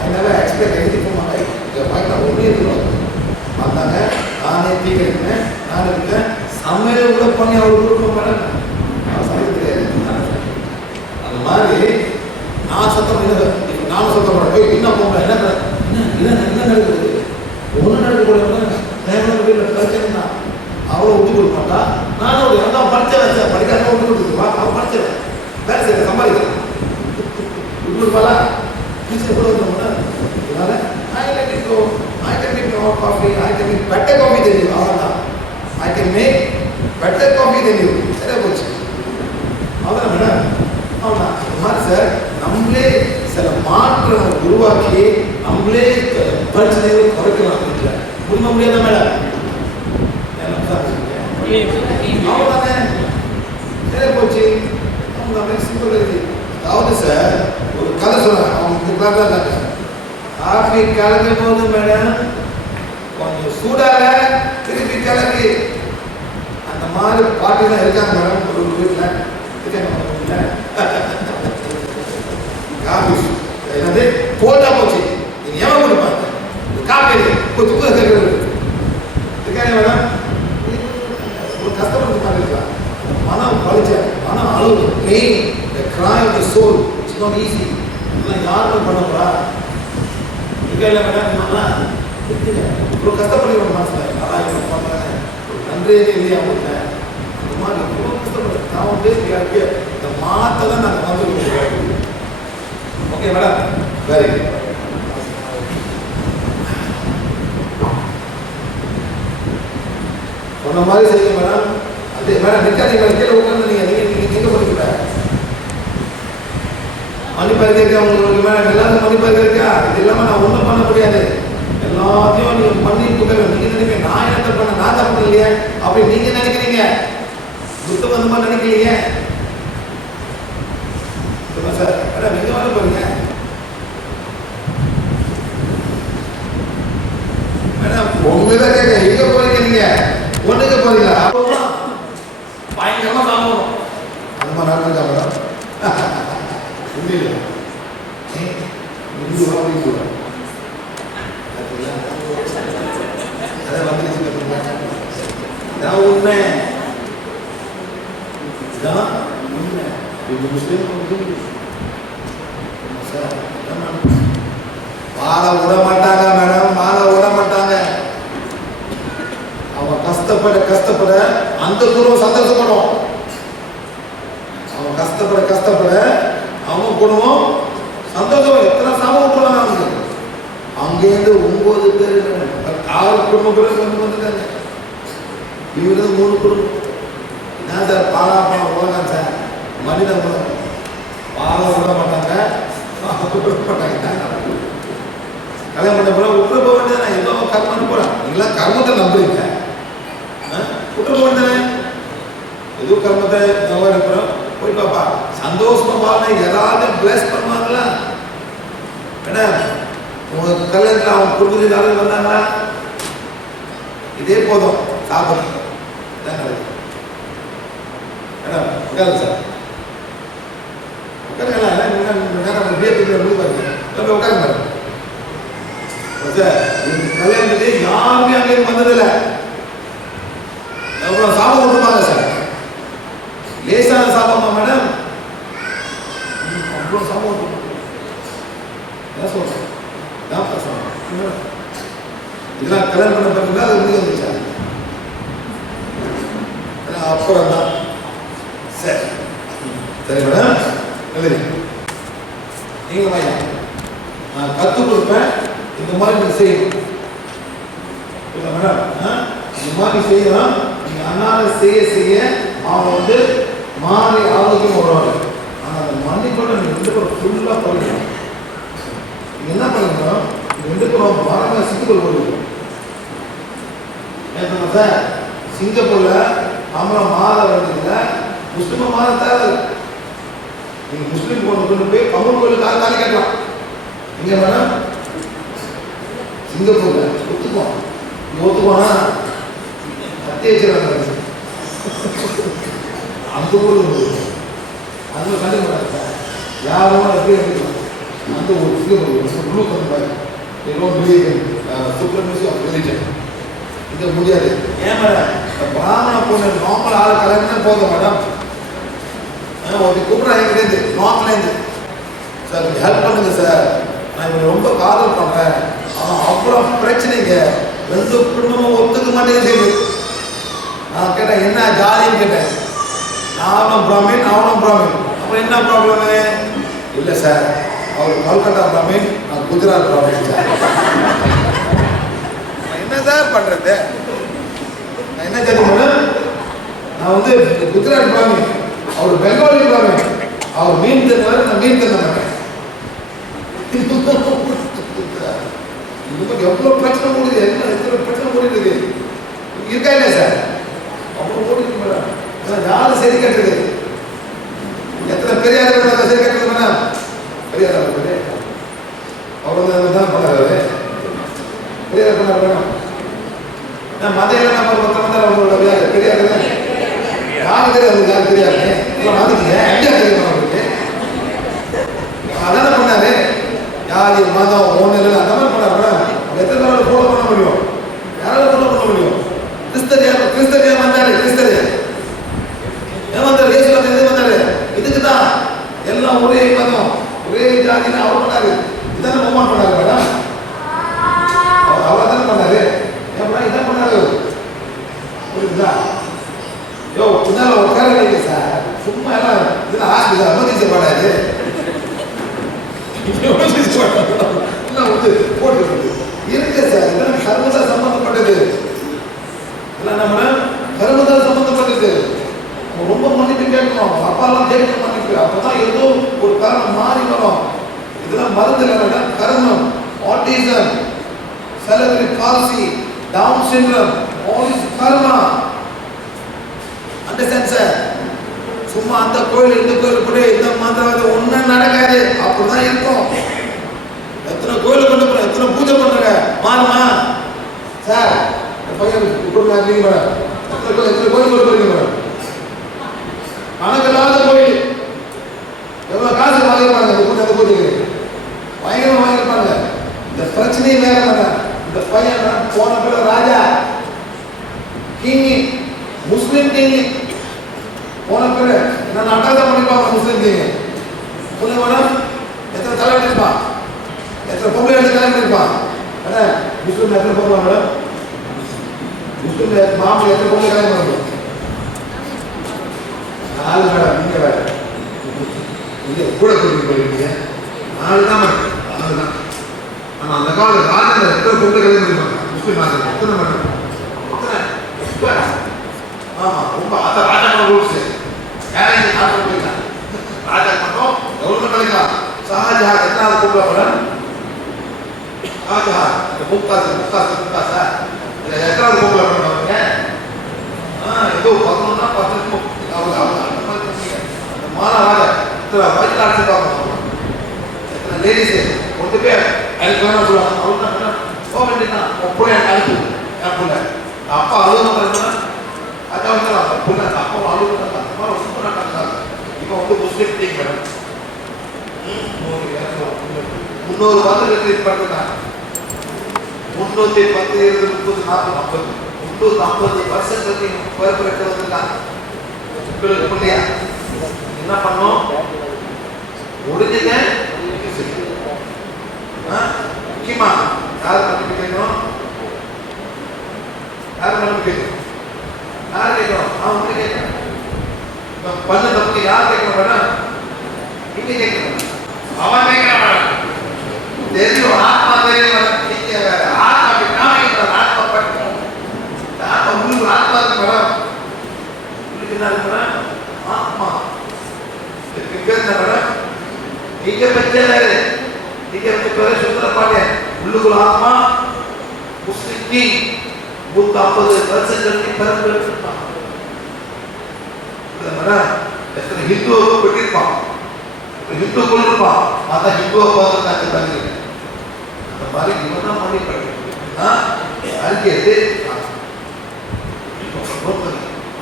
I never expect anything from my life. இந்த பாய்க்கு ஒன்றே இருந்துருவாங்க. வந்தாங்க, நானே தீ கழிப்பேன், நான் இருக்கேன். சமையல் கூட பண்ணி அவளுக்கு கொடுக்க மாட்டேன். நான் சமையல் கிடையாது. அந்த மாதிரி நான் சத்தம் பண்ணது. இப்போ நானும் சத்தம் பண்ண போய் என்ன போகிறேன், என்ன நடக்குது? ஒன்றும் நடக்கக்கூடாது. தேவையான வீட்டில் பிரச்சனை தான். அவளை விட்டு கொடுக்க மாட்டா. நானும் எல்லாம் படித்தேன், படிக்காத விட்டு கொடுத்துருவா. அவன் படித்தேன், வேலை செய்ய சம்பாதிக்கலாம். விட்டு கொடுப்பாளா? கூட அதனால I can make more coffee, I can make better coffee than you. அவ்வளோதான். I can make better coffee than you. சரியா போச்சு. அவ்வளோதான் மேடம். அவ்வளோதான். இந்த மாதிரி சார் நம்மளே சில மாற்றங்களை உருவாக்கி நம்மளே பிரச்சனைகளை குறைக்கலாம். வீட்டில் முடிய முடியாத மேடம். அவ்வளோதானே, சரியா போச்சு. அவங்க சிம்பிள் இருக்கு. அதாவது சார் ஒரு கதை சொல்கிறேன். அவங்க தான் காஃபி கலக்கும் போது மேடம் கொஞ்சம் சூடாக திருப்பி கலக்கி அந்த மாதிரி பாட்டி தான் இருக்காங்க மேடம். ஒரு வீட்டில் இருக்காங்க. drawing the soul. It's not easy. இதெல்லாம் யாருமே பண்ண போறா? இங்கே இல்லை மேடம், என்னன்னா இவ்வளோ கஷ்டப்படுறோம் மனசில். அதான் இவங்க பண்ணுறாங்க, நன்றே இல்லையா அவங்க. அந்த மாதிரி இவ்வளோ கஷ்டப்படுறேன். நான் வந்து இந்த மாற்ற தான் நாங்கள் வந்து. Okay madam, very good. சொன்ன மாதிரி செய்யுங்க மேடம். அது மேடம் நிற்காதீங்க, கீழே உட்காந்து நீங்கள் எங்கே போறீங்க? மன்னிப்பாக இருக்கா உங்களுக்கு மேடம்? எல்லாருக்கும் மன்னிப்பாக இருக்கா? இது இல்லாமல் நான் ஒன்றும் பண்ண முடியாது. எல்லாத்தையும் நீங்கள் மன்னிப்புக்க நீங்கள் நினைப்பீங்க, நான் என்ன பண்ண, நான் தப்பு இல்லையா அப்படி நீங்கள் நினைக்கிறீங்க. புத்த பந்தமாக நினைக்கிறீங்க. சார் மேடம் எங்கே வர போறீங்க மேடம்? உங்கதான் கேட்க, எங்கே போறீங்க நீங்கள்? ஒன்றுக்கு போறீங்களா? பயங்கரமாக சாப்பிடணும். அந்த மாதிரி நடந்துக்கா மேடம்? உண்மையில இந்து கூட அதை வந்துருச்சு. இதான் உண்மை, இதான் உண்மை. இது முஸ்லீம் வாழ விட மாட்டாங்க மேடம், வாழ விட மாட்டாங்க. அவன் கஷ்டப்பட அந்த குடும்பம் சந்தோஷப்படும். அவன் கஷ்டப்பட அவன் குடும்பம் சந்தோஷம். எத்தனை சாபம் விட்டுருவாங்க அவங்க. அங்கேருந்து 9 பேர் 6 குடும்பம் பேர் வந்துட்டாங்க. இவரு 3 குடும்பம். என்ன சார் பாலா உலகம் சார், மனித உலகம். வாழ விட மாட்டாங்க, விட மாட்டாங்க. கல்யாணம் பண்ண போல விட்டு போக வேண்டியது. ஏதோ கர்மன்னு போறான். நீங்களாம் கர்மத்தை நம்புறீங்க, விட்டு போக வேண்டியது. ஏதோ கர்மத்தை இருக்கிறோம். போய் பாப்பா சந்தோஷமா பாருங்க. யாராவது பிளஸ் பண்ணுவாங்களா மேடம்? உங்க கல்யாணத்தில் அவங்க குடும்பத்தில் யாரும் வந்தாங்களா? இதே போதும் சாப்பிடும் மேடம். உட்காருங்க சார், உட்காருங்களா? நேரம் பாருங்க, உட்காருங்க மேடம். கல்யாணத்துக்கு யாருமே அங்கே வந்ததில்லை. எவ்வளோ சாபம் கொடுப்பாங்க சார்? லேசான சாபமா மேடம்? அவ்வளோ சாபம் சொல்றேன். இதெல்லாம் கல்யாணம் பண்ண பார்த்தீங்கன்னா அது முடிவு வந்துச்சா? அப்புறம் தான் சரி சரி மேடம். நல்லது, நீங்க வாங்க, நான் கற்றுக் கொடுப்பேன். இந்த மாதிரி நீங்க செய்யணும் மேடம். இந்த மாதிரி செய்யலாம். நீங்க அண்ணால செய்ய அவன் வந்து மாறி ஆரோக்கியம் வருவாங்க. ஆனால் அந்த மன்னிப்போட நீங்கள் 2 பேரும் ஃபுல்லாக படிக்கணும். நீங்கள் என்ன பண்ணுறோம், 2 பேரும் மரங்க சிங்கப்பூர் போடுவீங்க. ஏன்னா சார் சிங்கப்பூரில் நம்மளை மாற வேண்டியதில்லை, முஸ்லீமை மாற தேவை. நீங்கள் முஸ்லீம் கொண்டு போய் கமல் கோயிலுக்காக தாலி கட்டலாம். எங்கே மேடம்? சிங்கப்பூரில் ஒத்துக்குவோம். ஒத்துக்குவோன்னா கத்தி வச்சுருவாங்க. அந்த ஊர் அந்த கண்டிப்பாக மாட்டாங்க சார். யாரும் எப்படி எடுத்துக்கலாம். அந்த ஒரு Singapore blue company supremacy of religion இது முடியாது. ஏன் மேடம்? பிராமண பொண்ணு நார்மல் ஆள் கல்யாணம் போதும் மேடம். ஒரு கூப்பிட்றாங்க இங்கேருந்து நார்த்லேருந்து, சார் ஹெல்ப் பண்ணுங்க சார், நான் இவங்க ரொம்ப காதல் பண்ணுறேன், ஆனால் அவ்வளோ பிரச்சனைங்க, 2 குடும்பமும் ஒத்துக்க மாட்டேங்குது. நான் கேட்டேன் என்ன ஜாதின்னு கேட்டேன். நானும் பிராமின் அவனும் பிராமின். அப்புறம் என்ன ப்ராப்ளமு? இல்லை சார், அவர் கல்கட்டா பிராமின், நான் குஜராத் பிராமின் சார். என்ன சார் பண்ணுறது? நான் என்ன ஜாதி மேடம்? நான் வந்து குஜராத் பிராமின், அவர் பெங்காலி பிராமின். அவர் மீன் தின்னாரு, நான் மீன் தின்ன மாட்டேன். எவ்வளோ பிரச்சனை முடியுது, என்ன எத்தனை பிரச்சனை முடியுது இருக்கா இல்லை சார்? அவ்வளோ ஓடிக்கு மேடம். யாரும் சரி கட்டுறது? எத்தனை பெரியார் சரி கட்டுறது மேடம்? பெரியார் அவர் தான் பண்ணாரு. பெரியார் பண்ணார் மேடம். மதையில நம்ம மொத்தம் அவங்களோட பெரியார் யாரு தெரியாது, யாரு தெரியாது மாத்திக்கீங்க. தெரியும் அவங்களுக்கு அதான பண்ணாரு. யாரு மதம் ஒண்ணு இல்லை அந்த மாதிரி பண்ணாரு மேடம். எத்தனை பேரோட ஃபாலோ பண்ண முடியும்? யாரால ஃபாலோ பண்ண முடியும்? கிறிஸ்தரியா வந்தாரு. கிறிஸ்தரியா ஏன் வந்தாரு? இயேசு எது வந்தாரு? இதுக்கு தான் எல்லா எல்லாம் ஒரே மதம் ஒரே ஜாதின்னு அவர் பண்ணாரு. இதானே மூவ்மெண்ட் பண்ணாரு மேடம். அவர் தானே பண்ணாரு. ஏன் இதான் பண்ணாரு புரியுதுங்களா? யோ பின்னால ஒரு கேரளா இல்லை சார். சும்மா எல்லாம் இதெல்லாம் ஹாஸ்பிட்டல் எமர்ஜென்சி பண்ணாரு. எல்லாம் வந்து போட்டு இருக்கு சார். இதெல்லாம் கர்மத்தால் சம்பந்தப்பட்டது. இதெல்லாம் நம்ம கர்மத்தால் சம்பந்தப்பட்டது. ரொம்ப மன்னிப்பு கேட்கணும். அப்பாலாம் கேட்க மன்னிப்பு. அப்பதான் ஏதோ ஒரு காரணம் மாறி வரும். இதெல்லாம் மருந்து இல்லைன்னா கர்மம், autism, cerebral palsy, Down syndrome, all is karma. Understand sir? சும்மா அந்த கோயில் இந்த கோயில் கூட இந்த மந்திரம் ஒன்றும் நடக்காது. அப்படிதான் இருக்கும். எத்தனை கோயில் கொண்டு போற, எத்தனை பூஜை பண்றாங்க மாறுமா சார்? பையன் கொடுங்க மேடம். எத்தனை கோயில் கொண்டு போறீங்க மேடம்? கணக்கில்லாத கோயில். எவ்வளவு காசு வாங்கிருப்பாங்க அந்த பூஜைக்கு? பயங்கரமா வாங்கிருப்பாங்க. இந்த பிரச்சனையே வேற மேடம். இந்த பையன் போன பிற ராஜா கிங், முஸ்லிம் கிங் போன பிற என்ன அட்டாதான் பண்ணிப்பாங்க முஸ்லிம் கிங். சொல்லுங்க மேடம், எத்தனை தலைவர் இருப்பான், எத்தனை பொம்பளை எடுத்து தலைவர் இருப்பான்? முஸ்லிம் எத்தனை பொம்பளை மேடம்? முஸ்லிம் மாப்பிள்ளை எத்தனை பொம்பளை கல்யாணம் பண்ணணும்? 4 மேடம். நீங்க வேற கூட கூட்டிட்டு போயிருக்கீங்க. 4 தான் மேடம். 4 தான். ஆனா அந்த காலத்துல ராஜா எத்தனை பொம்பளை கல்யாணம் பண்ணிருப்பாங்க? முஸ்லிம் ராஜா எத்தனை மேடம்? ஆமா, ரொம்ப அந்த ராஜா ரூல்ஸ் யாரையும் போயிருக்காங்க. ராஜா மட்டும் கவர்மெண்ட் கிடைக்கலாம். ஷாஜஹான் எத்தனாவது பொம்பளை மேடம்? ஷாஜஹான் முக்காசா எத்தனாவது பொம்பளை பண்ணுவாங்க? ஏதோ 11 10 அவங்க அந்த மாநகராஜா இத்தனை வயதில் அடிச்சுப்பாங்க. எத்தனை லேடிஸு கொண்டு போய் அதுக்கு வேணும் சொல்லுவாங்க. அவங்க போக வேண்டியதான். பிள்ளை அனுப்பு என் பிள்ளை. அப்பா அழுகுறாங்க. அதான் அந்த பிள்ளை அந்த அப்பா அழுகுறாங்க. அந்த மாதிரி ரொம்ப நடக்காங்க. இப்போ வந்து முஸ்லீம் டீம் மேடம் 300 வாரத்துக்கு ட்ரீட் பண்ணுறாங்க. 310 20 30 40 50 350% பர்பரேட் வந்துருக்காங்க. பிள்ளையா என்ன பண்ணோம்? முடிஞ்சத முக்கியமா யார் மன்னிப்பு கேட்கணும்? யார் மன்னிப்பு கேட்கணும்? யார் கேட்கணும்? அவன் கேட்கணும். பண்ண தப்புக்கு யார் கேட்கணும் வேணாம்? நீங்க கேட்கணும். அவன் கேட்கறான். தெரியும் ஆத்மா தெரியும். ஆத்மா கேட்கணும். ஆத்மா படிக்கணும். ஆத்மா உங்களுக்கு ஆத்மா இருக்கு மேடம். உங்களுக்கு என்ன இருக்கு மேடம்? ஆத்மா மேடம். நீங்க பெற்றாரு. நீங்க பேரு சுந்தரபாண்டிய உள்ளுக்குள்ள ஆத்மா முஸ்லிம்கி 150% பிறந்திருப்பான். எத்தனை ஹிந்துவை பெற்றிருப்பான், ஹிந்து கொண்டிருப்பான். அதான் ஹிந்துவை பார்த்து தண்ணி அந்த மாதிரி இவன் தான் மன்னிப்பது. அறிக்கை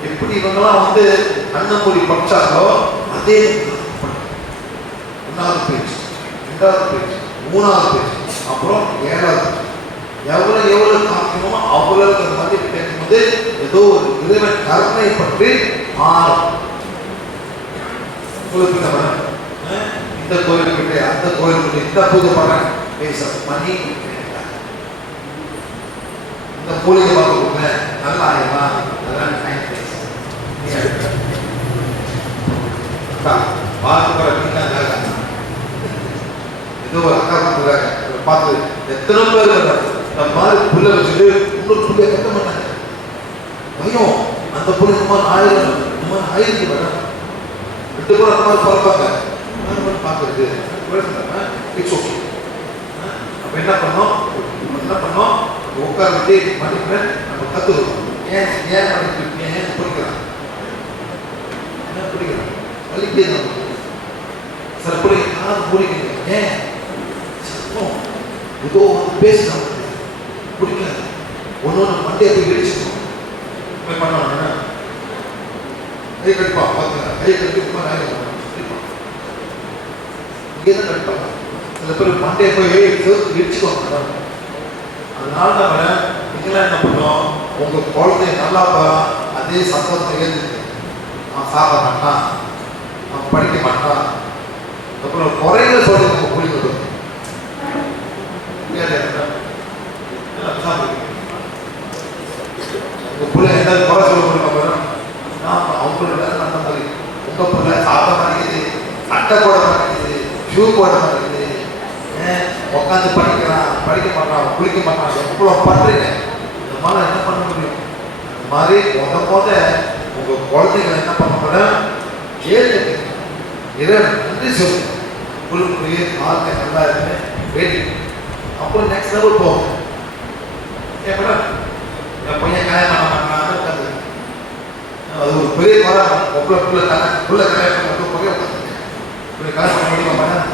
எப்படி இவங்கெல்லாம் வந்து அண்ணமொழி படிச்சாங்களோ அதே 1வது பேஜ் 2வது பேஜ் 3வது பேஜ் அப்புறம் 7வது எவ்வளவு காமிக்கணுமோ அவ்வளவு மதிப்பு கேட்கும்போது ஏதோ ஒரு இறைவன் கருணை பற்றி மாறும். இந்த கோயிலுக்கிட்ட அந்த கோயிலுக்கிட்ட இந்த பூஜை பண்ண பேச மணி இந்த மூலிகை பார்க்க கொடுங்க நல்லா ஆயமா அதெல்லாம் பார்த்து நீங்க ஏதோ ஒரு அக்கா கொடுக்குறாங்க பார்த்து எத்தனை பேர் நம்ம மாதிரி புள்ள வச்சுட்டு இன்னொரு புள்ளைய கட்ட மாட்டாங்க. பயம் அந்த புள்ளை இந்த மாதிரி ஆயிருக்கு மேடம். 2 பேரும் அந்த மாதிரி பார்ப்பாங்க. பார்க்கறது இட்ஸ் ஓகே. அப்ப என்ன பண்ணோம் உட்கார வச்சு மன்னிப்பேன் நம்ம கற்றுக்கணும். ஏன் மன்னிப்பு ஏன் பிடிக்கிறான் என்ன பிடிக்கிறான் வலிக்குது நமக்கு. சில பிள்ளைங்க காது பிடிக்கல. ஏன் ஏதோ பேசணும் பிடிக்காது. ஒன்று மண்டையை போய் வெடிச்சுக்கணும். பண்ணுவாங்க கை கட்டிப்பா பார்த்துங்க. கை கட்டி இங்கே தான் கட்டிப்பாங்க. சில பேர் மண்டையை போய் இடிச்சுக்கோங்க. அதனால நம்ம நீங்களாம் என்ன பண்ணோம்? உங்க குழந்தை நல்லா அதே சந்தோஷத்தை ஏற்றுக்கு. அவன் சாப்பிட மாட்டான், அவன் படிக்க மாட்டான், ஷூ போட மாட்டேங்குது, உட்காந்து படிக்க மாட்டான், குளிக்க மாட்டான், எவ்வளோ பண்ணுறீங்க. இந்த மாதிரி என்ன பண்ண முடியும்? இந்த மாதிரி முத உங்கள் குழந்தைங்களை என்ன பண்ண முடியும்? கேளுங்க, நன்றி சொல்லுங்க, குழுக்குள்ளேயே வாழ்க்கை நல்லா இருக்குன்னு வேண்டி அப்புறம் நெக்ஸ்ட் லெவல் போகும். ஏன் மேடம் என் பையன் கல்யாணம் பண்ண மாட்டான்னு உட்காந்து அது ஒரு பெரிய குறை. புள்ள கல்யாணம் பண்ண போய் உட்காந்துருக்கேன். கல்யாணம் பண்ண முடியுமா மேடம்?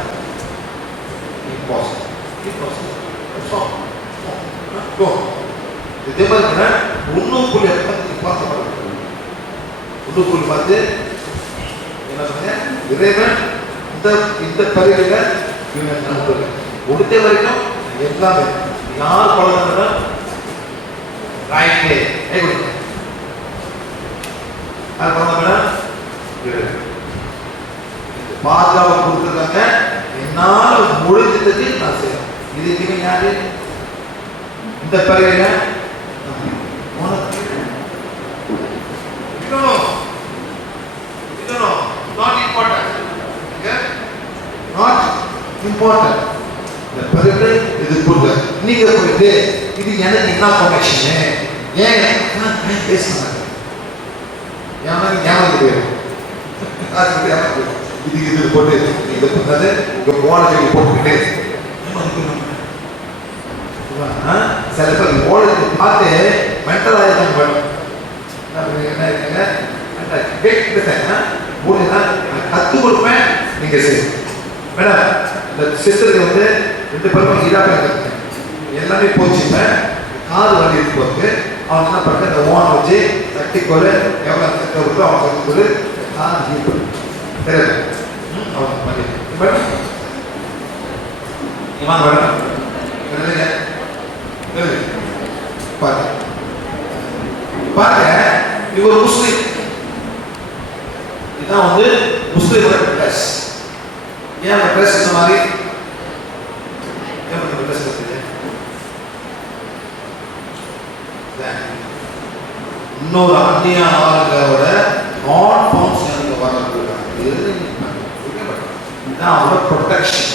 இதே மாதிரி ஒன்றுக்குள்ள பார்த்து என்ன சொன்னீங்க? இறைவன் இந்த பகுதியில் முடித்த வரைக்கும் எல்லாமே யார் குழந்தை ராய்க்கு கொடுங்க. யார் குழந்தை பாதுகாப்பு கொடுத்துருக்காங்க. என்னால் முடிஞ்சதுக்கு நான் செய்யறேன். இது யாரு? இந்த பகுதியில் not important. Okay? Not important. இந்த பிறகு இது கொடுங்க. நீங்க போயிட்டு இது எனக்கு என்ன கனெக்ஷன்? ஏன் பேசுறாங்க? ஏமாந்து இது போட்டு இது பண்ணது உங்க ஓனருக்கு போட்டுக்கிட்டே சில பேர் ஓனருக்கு பார்த்து மென்டல் ஆயிரம் என்ன இருக்குங்க கற்றுக் கொடுப்பேன். நீங்க சரி மேடம் இந்த சிஸ்டருக்கு வந்து 2 பேரும் இடாக்க எல்லாமே போச்சுங்க. காது வண்டி இருக்கு போது அவங்க என்ன பண்ண இந்த ஓன் வச்சு சக்தி கோல் எவ்வளோ கொடுத்து அவங்க சக்தி கோல் காது தெரியாது அவங்க பண்ணி மேடம் இவன் மேடம் பாருங்க பாருங்க இவர் முஸ்லீம். இதுதான் வந்து முஸ்லீமோட ட்ரெஸ். ஏன் அந்த ட்ரெஸ் இந்த மாதிரி? ஏன் அந்த ட்ரெஸ் இருக்குது? இன்னொரு அந்நிய ஆளுங்களோட நான் ஃபங்க்ஷனுக்கு வரக்கூடாது. இதுதான் அவரோட ப்ரொடெக்ஷன்.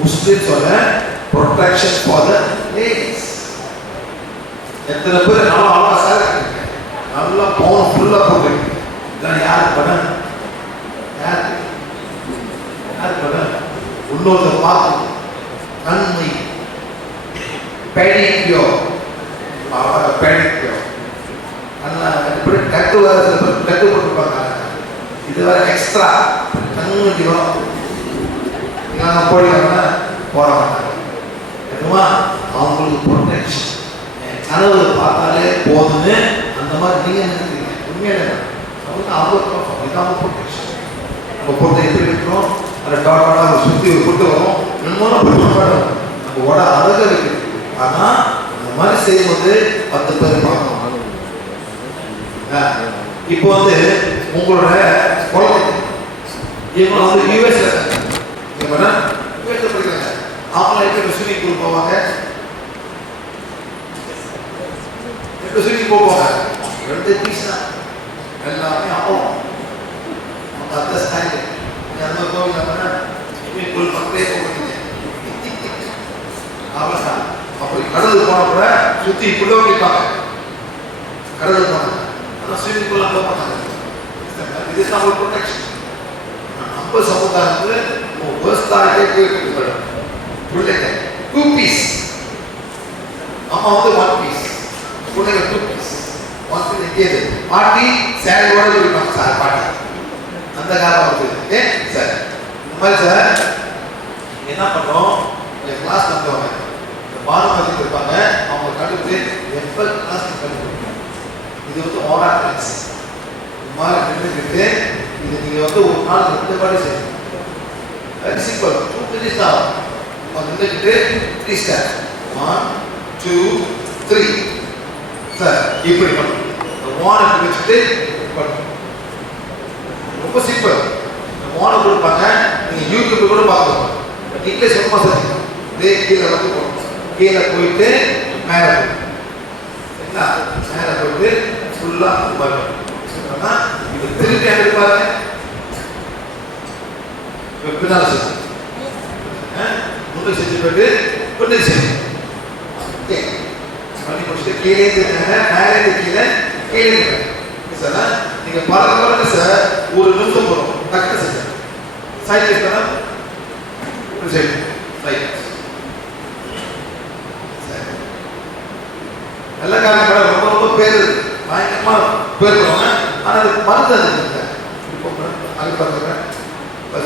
முஸ்லிம்ஸோட ப்ரொடெக்ஷன் ஃபார் த லேடிஸ். எத்தனை பேர் நல்லா அழகா சார் நல்லா பவுன் ஃபுல்லாக போட்டுருக்கு. இதெல்லாம் யார் படம்? யார் படம்? உள்ளூர்ல பார்த்து நன்மை பேடிக்கியோ பேடிக்கியோ நல்லா எப்படி கட்டு வர கட்டு போட்டுருப்பாங்க. இது வர எக்ஸ்ட்ரா கண்ணுட்டி வரும். இதெல்லாம் போடுவாங்க போட மாட்டாங்க. எதுவா அவங்களுக்கு ப்ரொடெக்ஷன். கனவு பார்த்தாலே போதுன்னு அந்த மாதிரி நீங்க நினைக்கிறீங்க. உண்மையில அவங்க அவங்க ப்ரொடெக்ஷன். நம்ம பொறுத்த எப்படி இருக்கிறோம்? அந்த டாட்டோட சுற்றி கொண்டு வரும். இன்னொன்று நம்மளோட அழகு இருக்கு. ஆனால் அந்த மாதிரி செய்யும்போது 10 பேர் பார்க்கணும். இப்போ வந்து உங்களோட குழந்தை இவங்க வந்து யூஎஸ்ல படிக்கிறாங்க. அவங்கள எப்படி ஸ்விமிங் பூல் போவாங்க? எப்படி ஸ்விமிங் பூல் போவாங்க? 2 பீஸ் தான் எல்லாமே ஆகும். அந்த ஸ்டைல் அந்த கோவில் ஸ்விமிங் பூல் பக்கத்தே போகிறீங்க. அவ்வளோதான். அப்படி கடலுக்கு போன கூட சுற்றி இப்படி வைப்பாங்க. கடலுக்கு போனாங்க ஆனால் ஸ்விமிங் பூல் அங்கே போனாங்க. இது நம்ம ப்ரொடெக்ஷன். நம்ம சமுதாயத்தில் விவசாயிட்டே போயிருக்கு. பிள்ளைங்க 2 பீஸ், அம்மா வந்து 1 பீஸ், பிள்ளைங்க 2 பீஸ். 1 பீஸ் எங்கேது பாட்டி சேலையோட இருப்பாங்க சார். பாட்டி அந்த காலம் வந்து சார் இந்த மாதிரி சார் என்ன பண்ணோம்? என் கிளாஸ் வந்தவங்க இந்த பாரம்பரியம் இருப்பாங்க. அவங்க கண்டுபிடி எப்போ கிளாஸ் கண்டுபிடிப்பாங்க. இது வந்து ஓரா கிளாஸ். இந்த மாதிரி நின்றுக்கிட்டு இது நீங்கள் வந்து ஒரு நாள் 2 பாடி செய்யணும். Very simple. 2 மினிட்ஸ் ஆகும். நின்றுக்கிட்டு 3 ஸ்டெப் 1 2 3 சார் இப்படி பண்ணணும். வானை வச்சுட்டு பண்ணணும். ரொம்ப சிம்பிள். வானை கொடுப்பாங்க. நீங்கள் யூடியூப்ல கூட பார்க்கலாம். நீங்களே சும்மா செய்யணும். இதே கீழே வந்து போகணும். கீழே போயிட்டு மேலே போகணும். சரிங்களா? மேலே போயிட்டு ஃபுல்லாக வரணும். இது திருப்பி அனுப்பாங்க. பின்னால் செய்யும். முன்னுக்கு செஞ்சு போயிட்டு பின்னுக்கு செய்யும். ஓகே, பண்ணி முடிச்சுட்டு கீழே மேலே கீழே கீழே சார். நீங்கள் பழக்க சார் ஒரு நிமிஷம் போகிறோம் டக்கு சார். சைக்கிள் பண்ண செய்யும் சைக்கிள் நல்ல காரணம் ரொம்ப ரொம்ப பேர் பயங்கரமாக பேர் பண்ணுவாங்க. ஆனால் அதுக்கு மருந்து அது இல்லை. இப்போ அது பார்த்துக்கிறேன்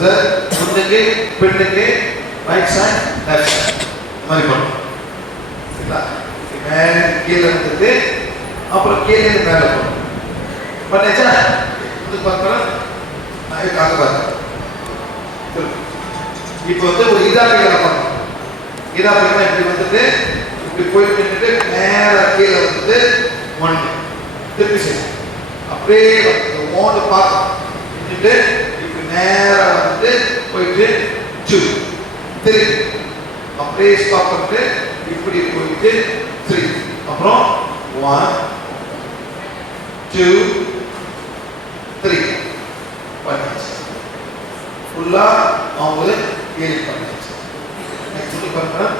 சார். முன்னுக்கு பெண்ணுக்கு ரைட் சைட் லெஃப்ட் சைட் இந்த மாதிரி பண்ணணும். சரிங்களா? மேலே கீழே வந்துட்டு அப்புறம் கீழே மேலே போகணும். பண்ணியாச்சா? இது பார்க்குறேன் நான் காக்க பார்க்குறேன். இப்போ வந்து ஒரு இதாப்பிகளை பண்ணணும். இதாப்பிகளை இப்படி வந்துட்டு இப்படி போயிட்டு நின்றுட்டு நேர கீழே வந்துட்டு ஒன்று திருப்பி செய்யணும். அப்படியே வந்து ஓண்டு பார்க்கணும். நின்றுட்டு இப்படி நேராக வந்து போயிட்டு டூ திருப்பி அப்படியே ஸ்டாப் பண்ணிட்டு இப்படி போயிட்டு 3 அப்புறம் 1 2 3 பண்ணியாச்சு. ஃபுல்லாக அவங்க கேள்வி பண்ணியாச்சு. நெக்ஸ்ட் பண்ணுறேன்.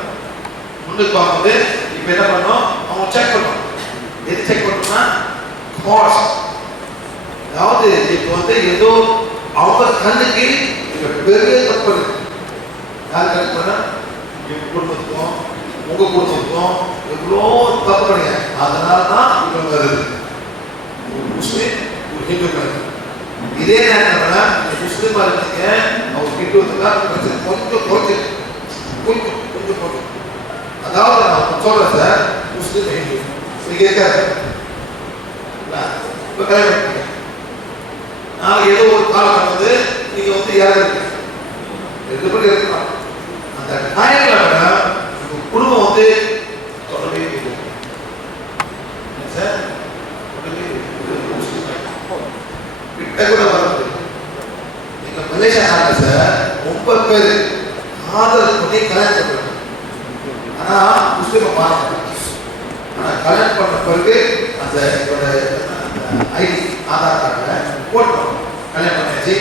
முன்னுக்கு பார்க்கும்போது இப்போ என்ன பண்ணோம்? அவங்க செக் பண்ணணும். எது செக் பண்ணணும்னா காஸ்ட். அதாவது இப்போ வந்து ஏதோ அவங்க கண்ணுக்கு இப்போ பெரிய தப்பு இருக்கு. யார் கணக்கு பண்ண? எங்கள் குடும்பத்துக்கும் உங்கள் குடும்பத்துக்கும் எவ்வளோ தப்பு பண்ணுங்க. அதனால தான் இப்போ வருது. ஒரு முஸ்லீம் ஒரு ஹிந்து கணக்கு. இதே நேரம் முஸ்லீமா இருக்கீங்க அவங்க ஹிந்துவத்துக்காக பிரச்சனை கொஞ்சம் குறைச்சி கொஞ்சம் கொஞ்சம் குறைச்சி. அதாவது நான் சொல்றேன் சார், முஸ்லீம் ஹிந்து நீங்க இருக்காரு இப்போ கல்யாணம் பண்ணீங்க. நான் ஏதோ ஒரு காலம் வந்து நீங்க வந்து யாரும் இருக்கீங்க 2 பேர் இருக்கலாம். அந்த டைம்ல உங்க குடும்பம் வந்து தொடர்பே இல்லை சார். கிட்ட கூட வர நீங்க மலேசியா நாட்டில் சார் 9 பேர் ஆதரவு பண்ணி கல்யாணம் பண்ணுறாங்க. ஆனால் முஸ்லீமை பாருங்க. ஆனால் கல்யாணம் பண்ண பிறகு அந்த ஐடி ஆதார் கார்டில் போட்டோம் கல்யாணம் பண்ணியாச்சு.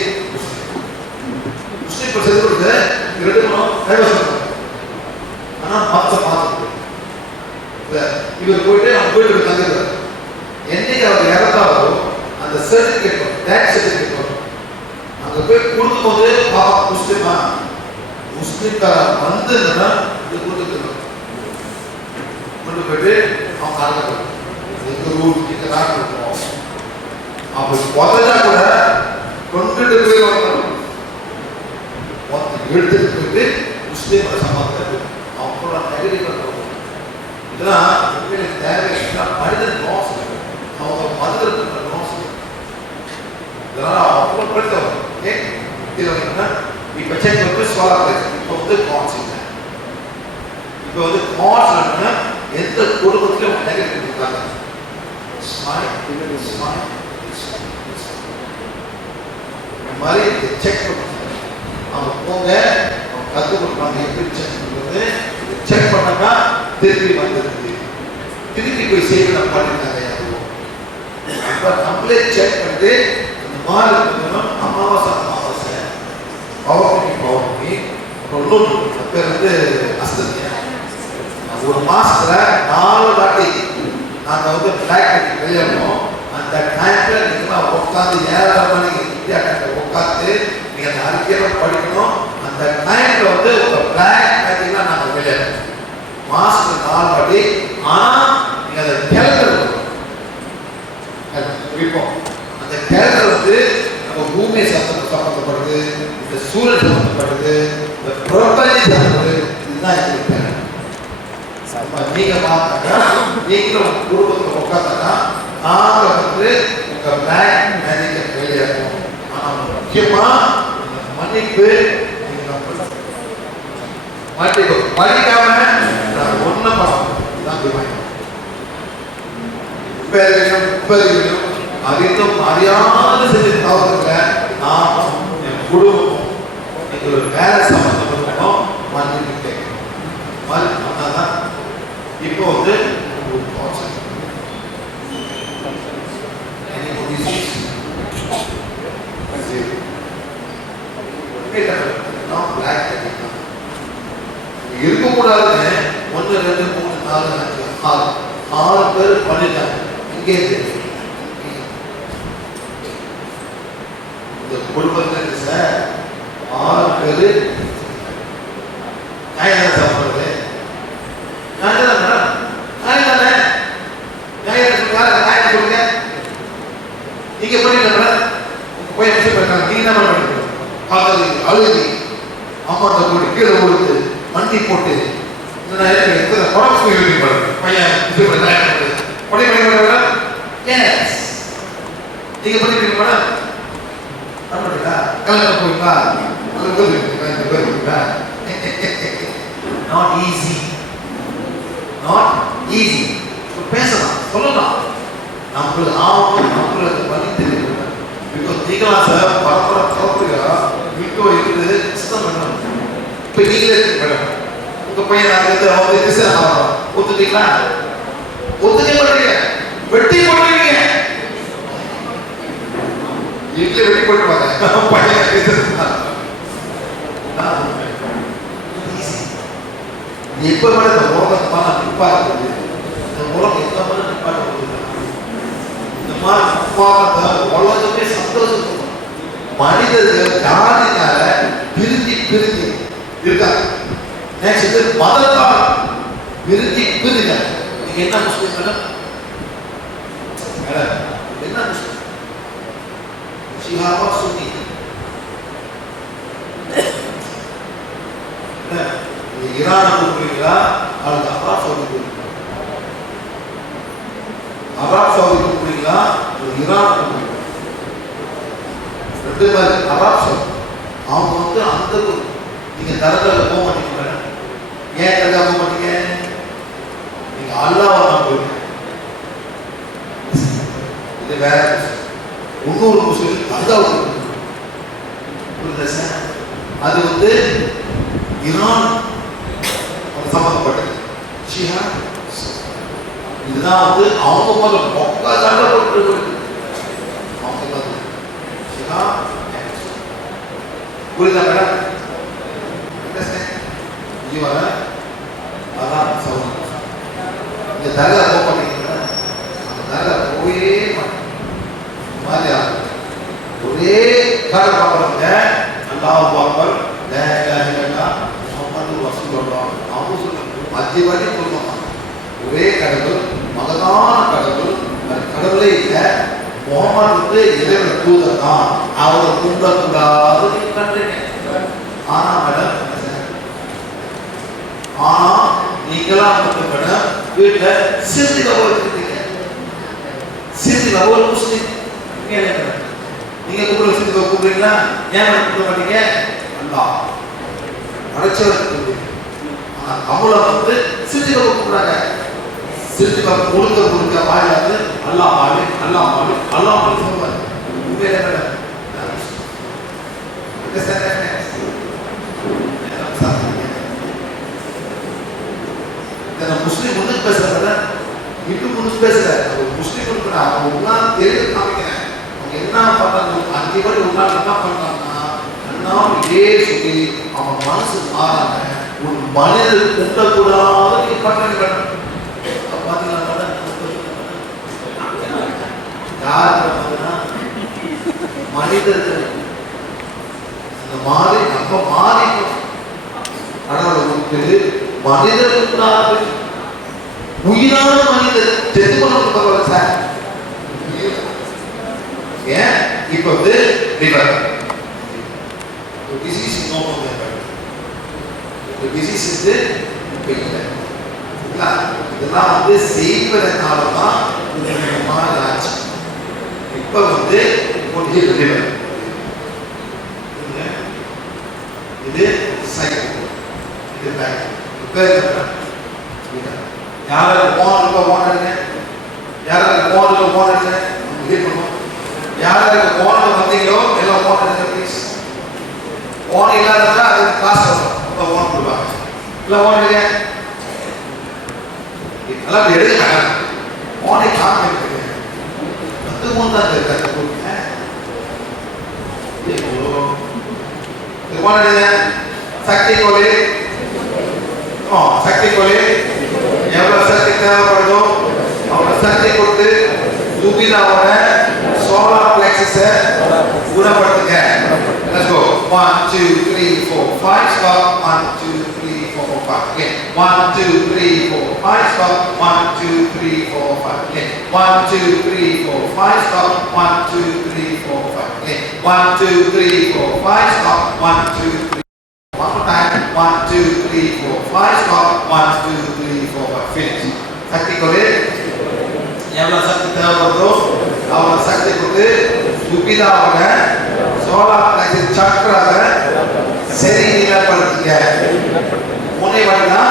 முஸ்லீம் இப்போ செஞ்சு கொடுத்து 2 டைவர்ஸ் பண்ணுவாங்க. ஆனால் மற்ற பார்த்து இவர் போயிட்டு அவங்க வீட்டுக்கு தந்துடுறாரு. என்னைக்கு அவர் இறந்தாரோ அந்த சர்டிஃபிகேட் வரும், டேக்ஸ் சர்டிஃபிகேட் வரும். அங்கே போய் கொடுக்கும்போது பாப்பா முஸ்லீமா முஸ்லீம்காரன் வந்துன்னா இது கொடுத்துருக்கணும். கொண்டு போயிட்டு அவங்க ஆரம்பிக்கணும். எங்கள் ஊருக்கு இங்கே தான் கொடுக்குறோம். அப்படி உதஞ்சா கூட கொண்டுட்டு போய் வரணும். எடுத்துட்டு போயிட்டு முஸ்லீமோட சமாதானம் அப்புறம் நெகட்டிவ் பண்ணுறோம். இதெல்லாம் உங்களுக்கு தேவையா மனிதன் லாஸ் அவங்க மனிதர்களுக்கு லாஸ். இதெல்லாம் அவ்வளோ படித்தவங்க. ஓகே, இது வந்து இப்போ செக் வந்து சோலார் இப்போ வந்து கான்ஸ் இல்லை. இப்போ வந்து கான்ஸ் எந்த குடும்பத்திலும் நெகட்டிவ் கொடுத்தாங்க. இந்த மாதிரி செக் பண்ணுறாங்க. அவங்க போங்க, அவங்க கற்றுக் கொடுப்பாங்க எப்படி செக் பண்ணுறது. செக் பண்ணாங்கன்னா திருப்பி வந்துருக்கு. திருப்பி போய் செய்யணும் பண்ணிட்டாங்க. அப்போ நம்மளே செக் பண்ணிட்டு இந்த மாதிரி இருக்கணும். அமாவாசை பௌர்ணமி அப்புறம் இன்னொன்று பேர் வந்து அஸ்தமியா. ஒரு மாசத்துல 4 வாட்டி நாங்கள் வந்து பிளாக் பண்ணி வெளியிடணும். அந்த டைமில் நீங்கள் உட்காந்து 7:30 மணிக்கு இந்தியா டைமில் உட்காந்து நீங்கள் அந்த அறிக்கையெல்லாம் படிக்கணும். அந்த டைமில் வந்து உங்கள் பிளாக் பார்த்தீங்கன்னா நாங்கள் வெளியிடணும். மாசத்துக்கு 4 வாட்டி. ஆனால் நீங்கள் அதை கிளம்புறது குறிப்போம். அந்த கிளம்புறது வந்து நம்ம பூமி சம்பந்தப்படுது, இந்த சூழல் சம்பந்தப்படுது, இந்த பிரபஞ்சம் சம்பந்தப்படுது. இதுதான் எங்களுக்கு நீங்க பார்த்தாக்கா நீங்களும் குடும்பத்தில் உட்காந்தாக்கா நாங்கள் வந்து உங்க பிளாக் மேஜிக்கை வெளியாகும். ஆனால் முக்கியமா இந்த மன்னிப்பு மன்னிப்பு மன்னிக்காம நான் ஒன்றும் பண்ணணும். அதிகம் அறியாத செஞ்ச தவறுல நான் என் குடும்பம் எங்களோட வேலை சம்பந்தப்பட்டோம் மன்னிப்பு கேட்கணும். மன்னிதான் இப்போ வந்து ஒரு தான் பிளாக் கட்டிக்கலாம். இருக்கக்கூடாதுன்னு 1 2 3 4 5 6 பேர் பண்ணிட்டாங்க. இங்கே இந்த குடும்பத்தில் சார் 6 பேர் நியாயம் சாப்பிடுறது நியாயம் தானே நியாயம் சொல்லுங்க. நீங்க பண்ணிட்டு போய் இருக்காங்க. நீங்க என்ன பண்ணுறீங்க? அழுகி அம்மாட்ட போட்டு கீழே கொடுத்து மண்டி போட்டு எத்தனை குழம்பு பையன் நீங்க பண்ணிருக்கீங்க மேடம். கல்யாணம் போயிருக்கா? Not easy, not easy. பேசலாம், சொல்லலாம், நம்மளுக்கு ஆகும், நம்மளுக்கு பண்ணி தெரியும். பிகாஸ் நீங்களா சார் பரப்புரையா வீட்டோ இருக்குது சிஸ்டம் பண்ணணும். இப்போ நீங்களே மேடம் உங்க பையன் நாங்கள் அவங்க ஒத்துட்டீங்களா? ஒத்துக்க மாட்டீங்க, வெட்டி போட்டுருவீங்க. வீட்டில் வெட்டி போட்டுருவாங்க பையன். எப்ப மேடம் இந்த உலகமான நிப்பா இருக்குது? இந்த உலகம் எந்த மாதிரி நிப்பாட்ட போகுது? இந்த மாதிரி நிப்பாட்ட உலகமே சந்தோஷம். மனிதர்கள் ஜாதினால பிரிஞ்சு இருக்காங்க. நெக்ஸ்ட் மதத்தால் பிரிஞ்சு பிரிஞ்சாங்க. நீங்க என்ன முஸ்லிம் மேடம்? என்ன முஸ்லிம்? ஷியாவா சுன்னி? ஈரானுக்கு போறீங்களா அல்லது அராப் சவுதிக்கு போறீங்களா? அராப் சவுதிக்கு போறீங்களா அல்லது ஈரானுக்கு போறீங்களா? ரெண்டு பேர் அராப் சவுதி. அவங்க அந்த நீங்க தரத்துல போக மாட்டீங்க. ஏன் தரகா போக மாட்டீங்க? நீங்க அல்லாஹ்வை நம்புறீங்க. இது வேற. இன்னொரு முஸ்லிம் அல்லாஹ்வை புரியுதா சார்? அது ஈரான் சம்பந்தப்பட்டது. ஷியா இதுதான் அவங்க மேல மொக்கா சண்டை போட்டு அவங்க ஷியா. புரியுதா மேடம்? இவர அதான் சவுண்ட். இந்த தரகா போக மாட்டீங்க. அந்த தரகா போயே மாதிரி ஒரே கடை பார்க்குறாங்க. அல்லாஹ் அக்பர் லா இலாஹ இல்லல்லாஹ் முஹம்மது ரசூலுல்லாஹ். அவங்க சொல்லுவாங்க மத்திய வாட்டி சொல்லுவாங்க ஒரே கடவுள், மகதான கடவுள், அந்த கடவுளே இல்லை. முகமது இறைவன் தூதர் தான், அவரை குண்டக்கூடாது கண்டுங்க. ஆனா மேடம், ஆனா நீங்களாம் மேடம் வீட்டுல சிறுதி கபோல் இருக்கீங்க. சிறுதி கபோல் முஸ்லிம் நீங்க கூப்பிட சிறுதி கபோல் கூப்பிடுறீங்களா? ஏன் கூப்பிட மாட்டீங்க? அல்லாஹ் அடைச்சவர். ஆனா கபோல சிறுதி கபோல் கூப்பிடுறாங்க. சிறுதி கபோல் கொடுக்க வாயிலாது அல்லாஹ் மாலி அல்லாஹ் மாலி அல்லாஹ் மாலி சொல்லுவாங்க. உண்மையிலே மேடம் முஸ்லீம் முன்னுக்கு பேசுறத இட்டு முன்னுக்கு பேசுற முஸ்லீம் அவங்க தெரிஞ்சு காமிக்கிறேன். அவங்க என்ன பண்றாங்க? 5 பேர் ஒரு நாள் என்ன பண்றாங்கன்னா இதே சொல்லி அவன் மனசு மாறாங்க. ஒரு மனிதர் கூட்டக்கூடாது நீ பண்றாங்க. பாத்தீங்கன்னா யார் மனிதர்கள் இந்த மாதிரி நம்ம மாறி மனிதர்கள் உயிரான மனிதர் செத்து கொண்டு சார். ஏன் இப்ப லிவர் டிசீஸ் டிசீஸ் இப்ப இல்லை. இதெல்லாம் செய்வதனாலதான் ஆச்சு. இப்ப லிவர் இது சைக்கிள், இது பேக். யாராவது ஓனருங்க யாராவது ஓனருங்க இது பண்ணுவோம். யாராவது ஓனர் வந்தீங்களோ எல்லாம் ஓனருங்க ப்ளீஸ். ஓனர் இல்லாததா அதுக்கு காசு வரும். ஓனர் கொடுப்பாங்க. இல்லை ஓனருங்க எல்லாம் எடுக்க ஓனை காமிக்க 10 மூணு தான் கொடுங்க. இது போனது சக்தி கோலி. சக்தி கோலி எவ்வளவு சக்தி தேவைப்படுதோ அவ்வளவு சக்தி கொடுத்து சுபிதாவோட solar பிளெக்ஸஸை குணப்படுத்துங்க. Let's go. 1, 2, 3, 4, 5. Stop. 1, 2, 3, 4, 5. Again. 1, 2, 3, 4, 5. Stop. 1, 2, 3, 4, 5. Again. 1, 2, 3, 4, 5. Stop. 1, 2, 3, 4, 5. Again. 1, 2, 3, 4, 5. Stop. 1, 2, 3. One more time. 1, 2, 3, 4, 5. Stop. 1, 2, 3, 4, 5. Finish. சக்தி கொடு. எவ்வளவு சக்தி தேவைப்படுதோ அவ்வளவு சக்தி கொடுத்து சுபிதாவோட சோலார் பிளெக்ஸஸ் சக்கராக சரி நிலைப்படுத்துங்க. முனை வழினா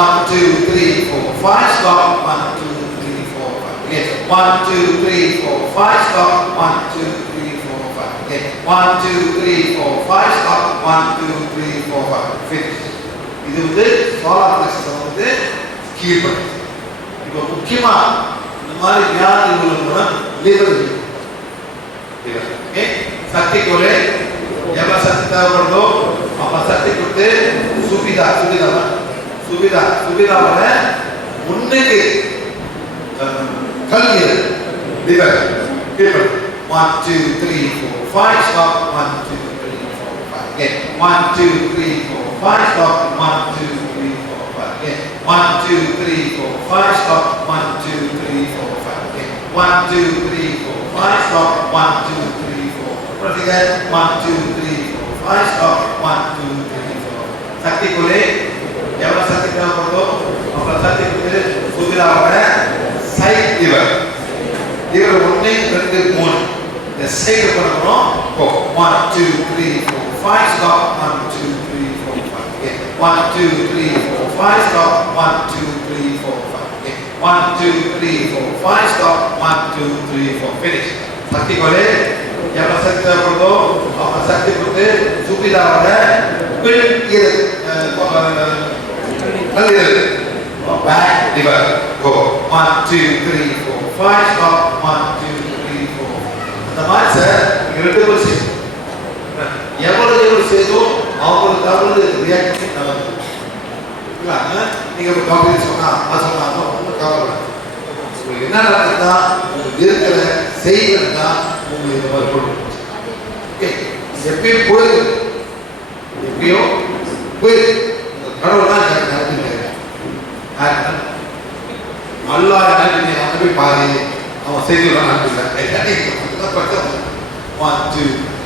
1, 2, 3, 4, 5. Stop. 1, 2, 3, 4, 5. Again. 1, 2, 3, 4, 5. Stop. 1, 2, 3, 4, 5. Again. 1, 2, 3, 4, 5. Stop. 1, 2, 3, 4, 5. Finish. இது வந்து சோலார் பிளெக்ஸஸ் வந்து கீழ் பண்ணுது. இப்போ முக்கியமா இந்த மாதிரி வியாதி உள்ளவங்க லிவர் சக்தி கோலே எவ்வளவு சக்தி தேவைப்படுதோ அப்ப சக்தி கொடுத்து சுபிதாவோட முன்னுக்கு கல்வி liver கீழ்படு. 1, 2, 3, 4, 5. Stop. 1, 2, 3, 4, 5. Again. 1, 2, 3, 4, 5. Stop. 1, 2, 3, 4, 5. Again. 1, 2, 3, 4, 5. Stop. 1, 2, 3, 4, 5. Again. 1, 2, 3, 4, 5. Stop. 1, 2, 3, 4. Once again. 1, 2, 3, 4, 5. Stop. 1, 2, 3, 4. சக்தி கோலே எவ்வளவு சக்தி தேவைப்படுதோ அவ்வளவு சக்தி கொடுத்து சுபிதாவோட சைட் லிவர் 1, 2, 3 இந்த சைடு பண்ணணும். 1, 2, 3, 4, 5. Stop. 1, 2, 3, 4, 5. Again. 1, 2, 3, 4, 5. Stop. 1, 2, 3, 4, 5. Again. 1, 2, 3, 4, 5. Stop. 1, 2, 3, 4. Finish. சக்தி கோலே எவ்வளவு சக்தி தேவைப்படுதோ அவ்வளவு சக்தி கொடுத்து சுபிதாவோட back liver. Go. 1, 2, 3, 4, 5. Stop. 1, 2, 3, 4. அந்த மாதிரி சார் ரெண்டு பேரும் செய்யும். எவ்வளவு செய்தோ அவங்களுக்கு ரியாக்ஷன் நடக்கும். நீங்க ஒரு காப்பி சொன்னா அது சொன்னாங்க ஒன்றும் கவலை. உங்களுக்கு என்ன நடக்குதுன்னா இருக்கிற செய்கிறது தான் உங்களுக்கு இந்த மாதிரி கொடுக்கும். ஓகே, எப்பயும் போயிருக்கு, எப்பயோ போயிருக்கு. கடவுள் தான் எனக்கு நடந்துட்டு அல்லா என்ன அவன் போய் பாரு அவன் செய்தியெல்லாம் நடந்துள்ள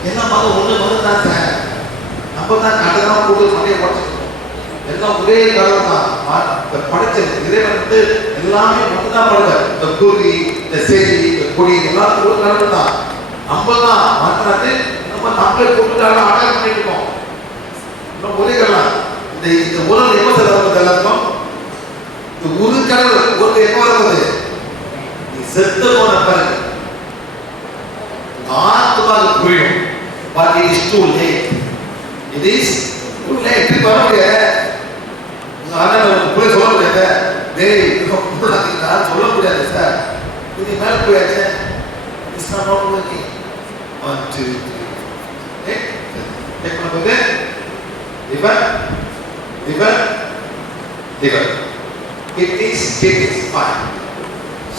என்ன மதம் ஒன்று மதம் தான் சார். நம்ம தான் கடலாம் போட்டு மனையை படைச்சிருக்கோம். எல்லாம் ஒரே கடவுள் தான் படைச்சது. இறைவன் வந்து எல்லாமே ஒன்று தான் படைச்சார். இந்த குருவி, இந்த செடி, இந்த கொடி எல்லாத்துக்கும் ஒரு கடவுள் தான். நம்ம தான் மாற்றினாட்டு நம்மளே போட்டுட்டாலும் அட்டாக் பண்ணிட்டு இருக்கோம். ஒரே கடலாம். இந்த உலகம் எப்போ செலவு எல்லாருக்கும் இந்த ஒரு கடவுள் ஒரு எப்போ வருவது நீ செத்து போன பிறகு ஆத்மாவுக்கு புரியும். But it is too late. It is too late. வர முடியாது. அண்ணன் புரிய சொல்ல முடியாது. சொல்ல முடியாது சார். இது மேல போயாச்சு. It's not working. 1, 2, 3. செக் பண்ணும்போது liver. Kidneys fine.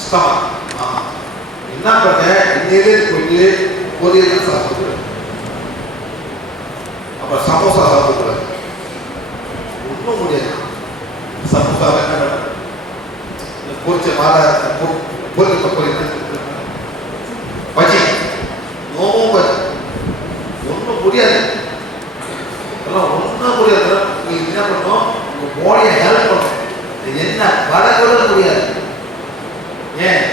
Stomach. என்ன பண்ண இன்னையிலே போயிட்டு பொரியல் சாப்பிடுறது. அப்புறம் சமோசா சாப்பிடுறது. ஒன்றும் முடியாது. சமோசா பொரிச்ச பொரியல் பஜ்ஜி நோவும் பஜ்ஜி ஒன்றும் முடியாது. ஒன்றும் முடியாது. நீங்கள் என்ன பண்ணணும், உங்கள் பாடியை ஹெல்ப் பண்ணணும். என்ன வரக்கூட முடியாது. ஏன்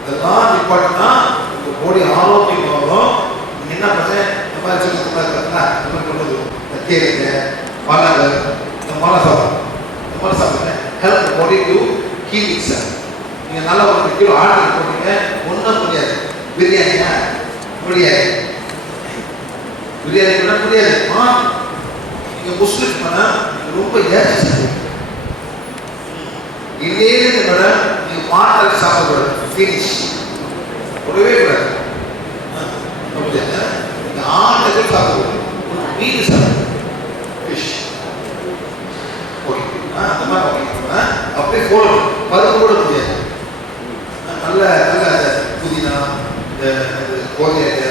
இதெல்லாம் நிப்பாட்டினா உங்கள் பாடி ஆரோக்கியம் வரும். நீங்கள் என்ன பண்ண இந்த மாதிரி சொல்லுறது கீரைங்க பழங்கள் இந்த மாதிரி சாப்பிடுங்க. Help body to heal it self. நீங்கள் நல்லா ஒரு கிலோ ஆர்டர் போட்டீங்க ஒன்றும் முடியாது. பிரியாணியா முடியாது. பிரியாணி பண்ண முடியாது. நீங்கள் முஸ்லிம் பண்ணால் ரொம்ப ஏற்றி இல்லையே மேடம். நீங்கள் மாட்டால் சாப்பிடக்கூடாது. ஃபினிஷ் கூடவே கூடாது. ஆட்டுகள் சாப்பிடுவோம், மீன் சாப்பிடுவோம், ஃபிஷ். ஓகே, அந்த மாதிரி ஓகே. அப்படியே போடணும், பருப்பு கூட முடியாது. நல்ல நல்ல புதினா, இந்த கோரியண்டை,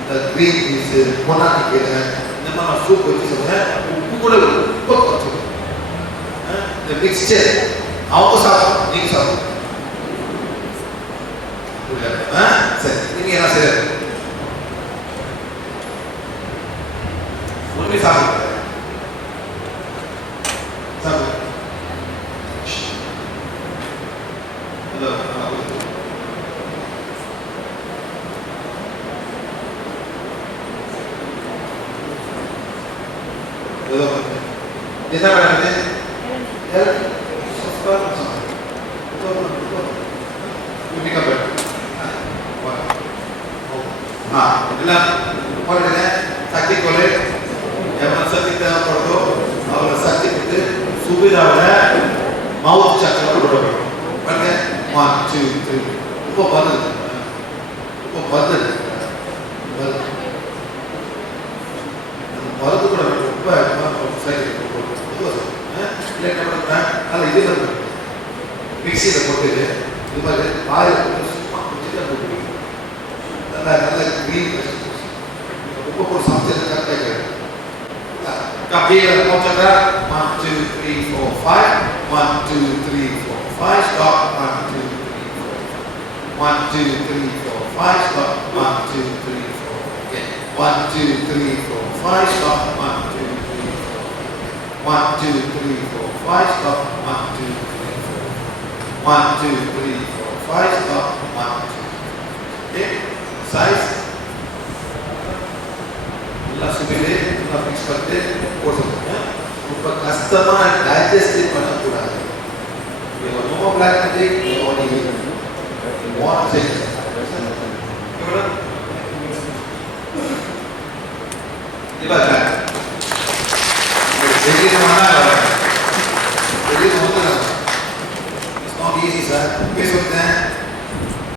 இந்த கிரீன் பீஸு, பொன்னாட்டி கீரை, இந்த மாதிரி நான் சூப் வச்சு சொல்லுவேன். உப்பு கூட உப்பு வச்சுருவேன். இந்த மிக்சர் அவங்க சாப்பிடும், நீங்க சாப்பிடும். சரி, நீங்க என்ன செய்யறது? ஒன்றுமே சாப்பிடுங்க, சாப்பிடுங்க. என்ன பண்ணுறது? இதெல்லாம் போடுங்க. சக்தி கொலை எவ்வளோ சக்தி தேவைப்படுதோ அவ்வளோ சக்தி கொடுத்து சுபிதாவில் மவுத் சக்கரம் கொடுக்கணும். பாருங்க, 1 2 3. இப்போ வருது, இப்போ வருது மருந்து கூட ரொம்ப சைடு இல்லை என்ன பண்ணுறேன், அதில் இது வந்து மிக்சியில் போட்டு இது மாதிரி ஆயில் போட்டு சும்மா குச்சிட்டு போட்டு நல்லா நல்ல க்ரீன் ரொம்ப போட்டு சமைச்சது கரெக்டாக அப்படியே போச்சுட்டா 1 2 3 4 5 1 2 3 4 5 stop 1 2 3 4 1 2 3 4 5 stop 1 2 3 4 okay 1 2 3 4 5 stop 1 2 3 4 1 2 3 4 5 stop 1 2 3 4 1 2 3 4 5 stop 1 2 okay size எல்லாம் சுபிலே எல்லாம் மிக்ஸ் பண்ணிட்டு போட்டுருங்க. ரொம்ப கஷ்டமாக டைஜஸ்டிவ் பண்ணக்கூடாது. ரொம்ப பிளாக் பண்ணி வாட் செய்யுங்க. இவ்வளோ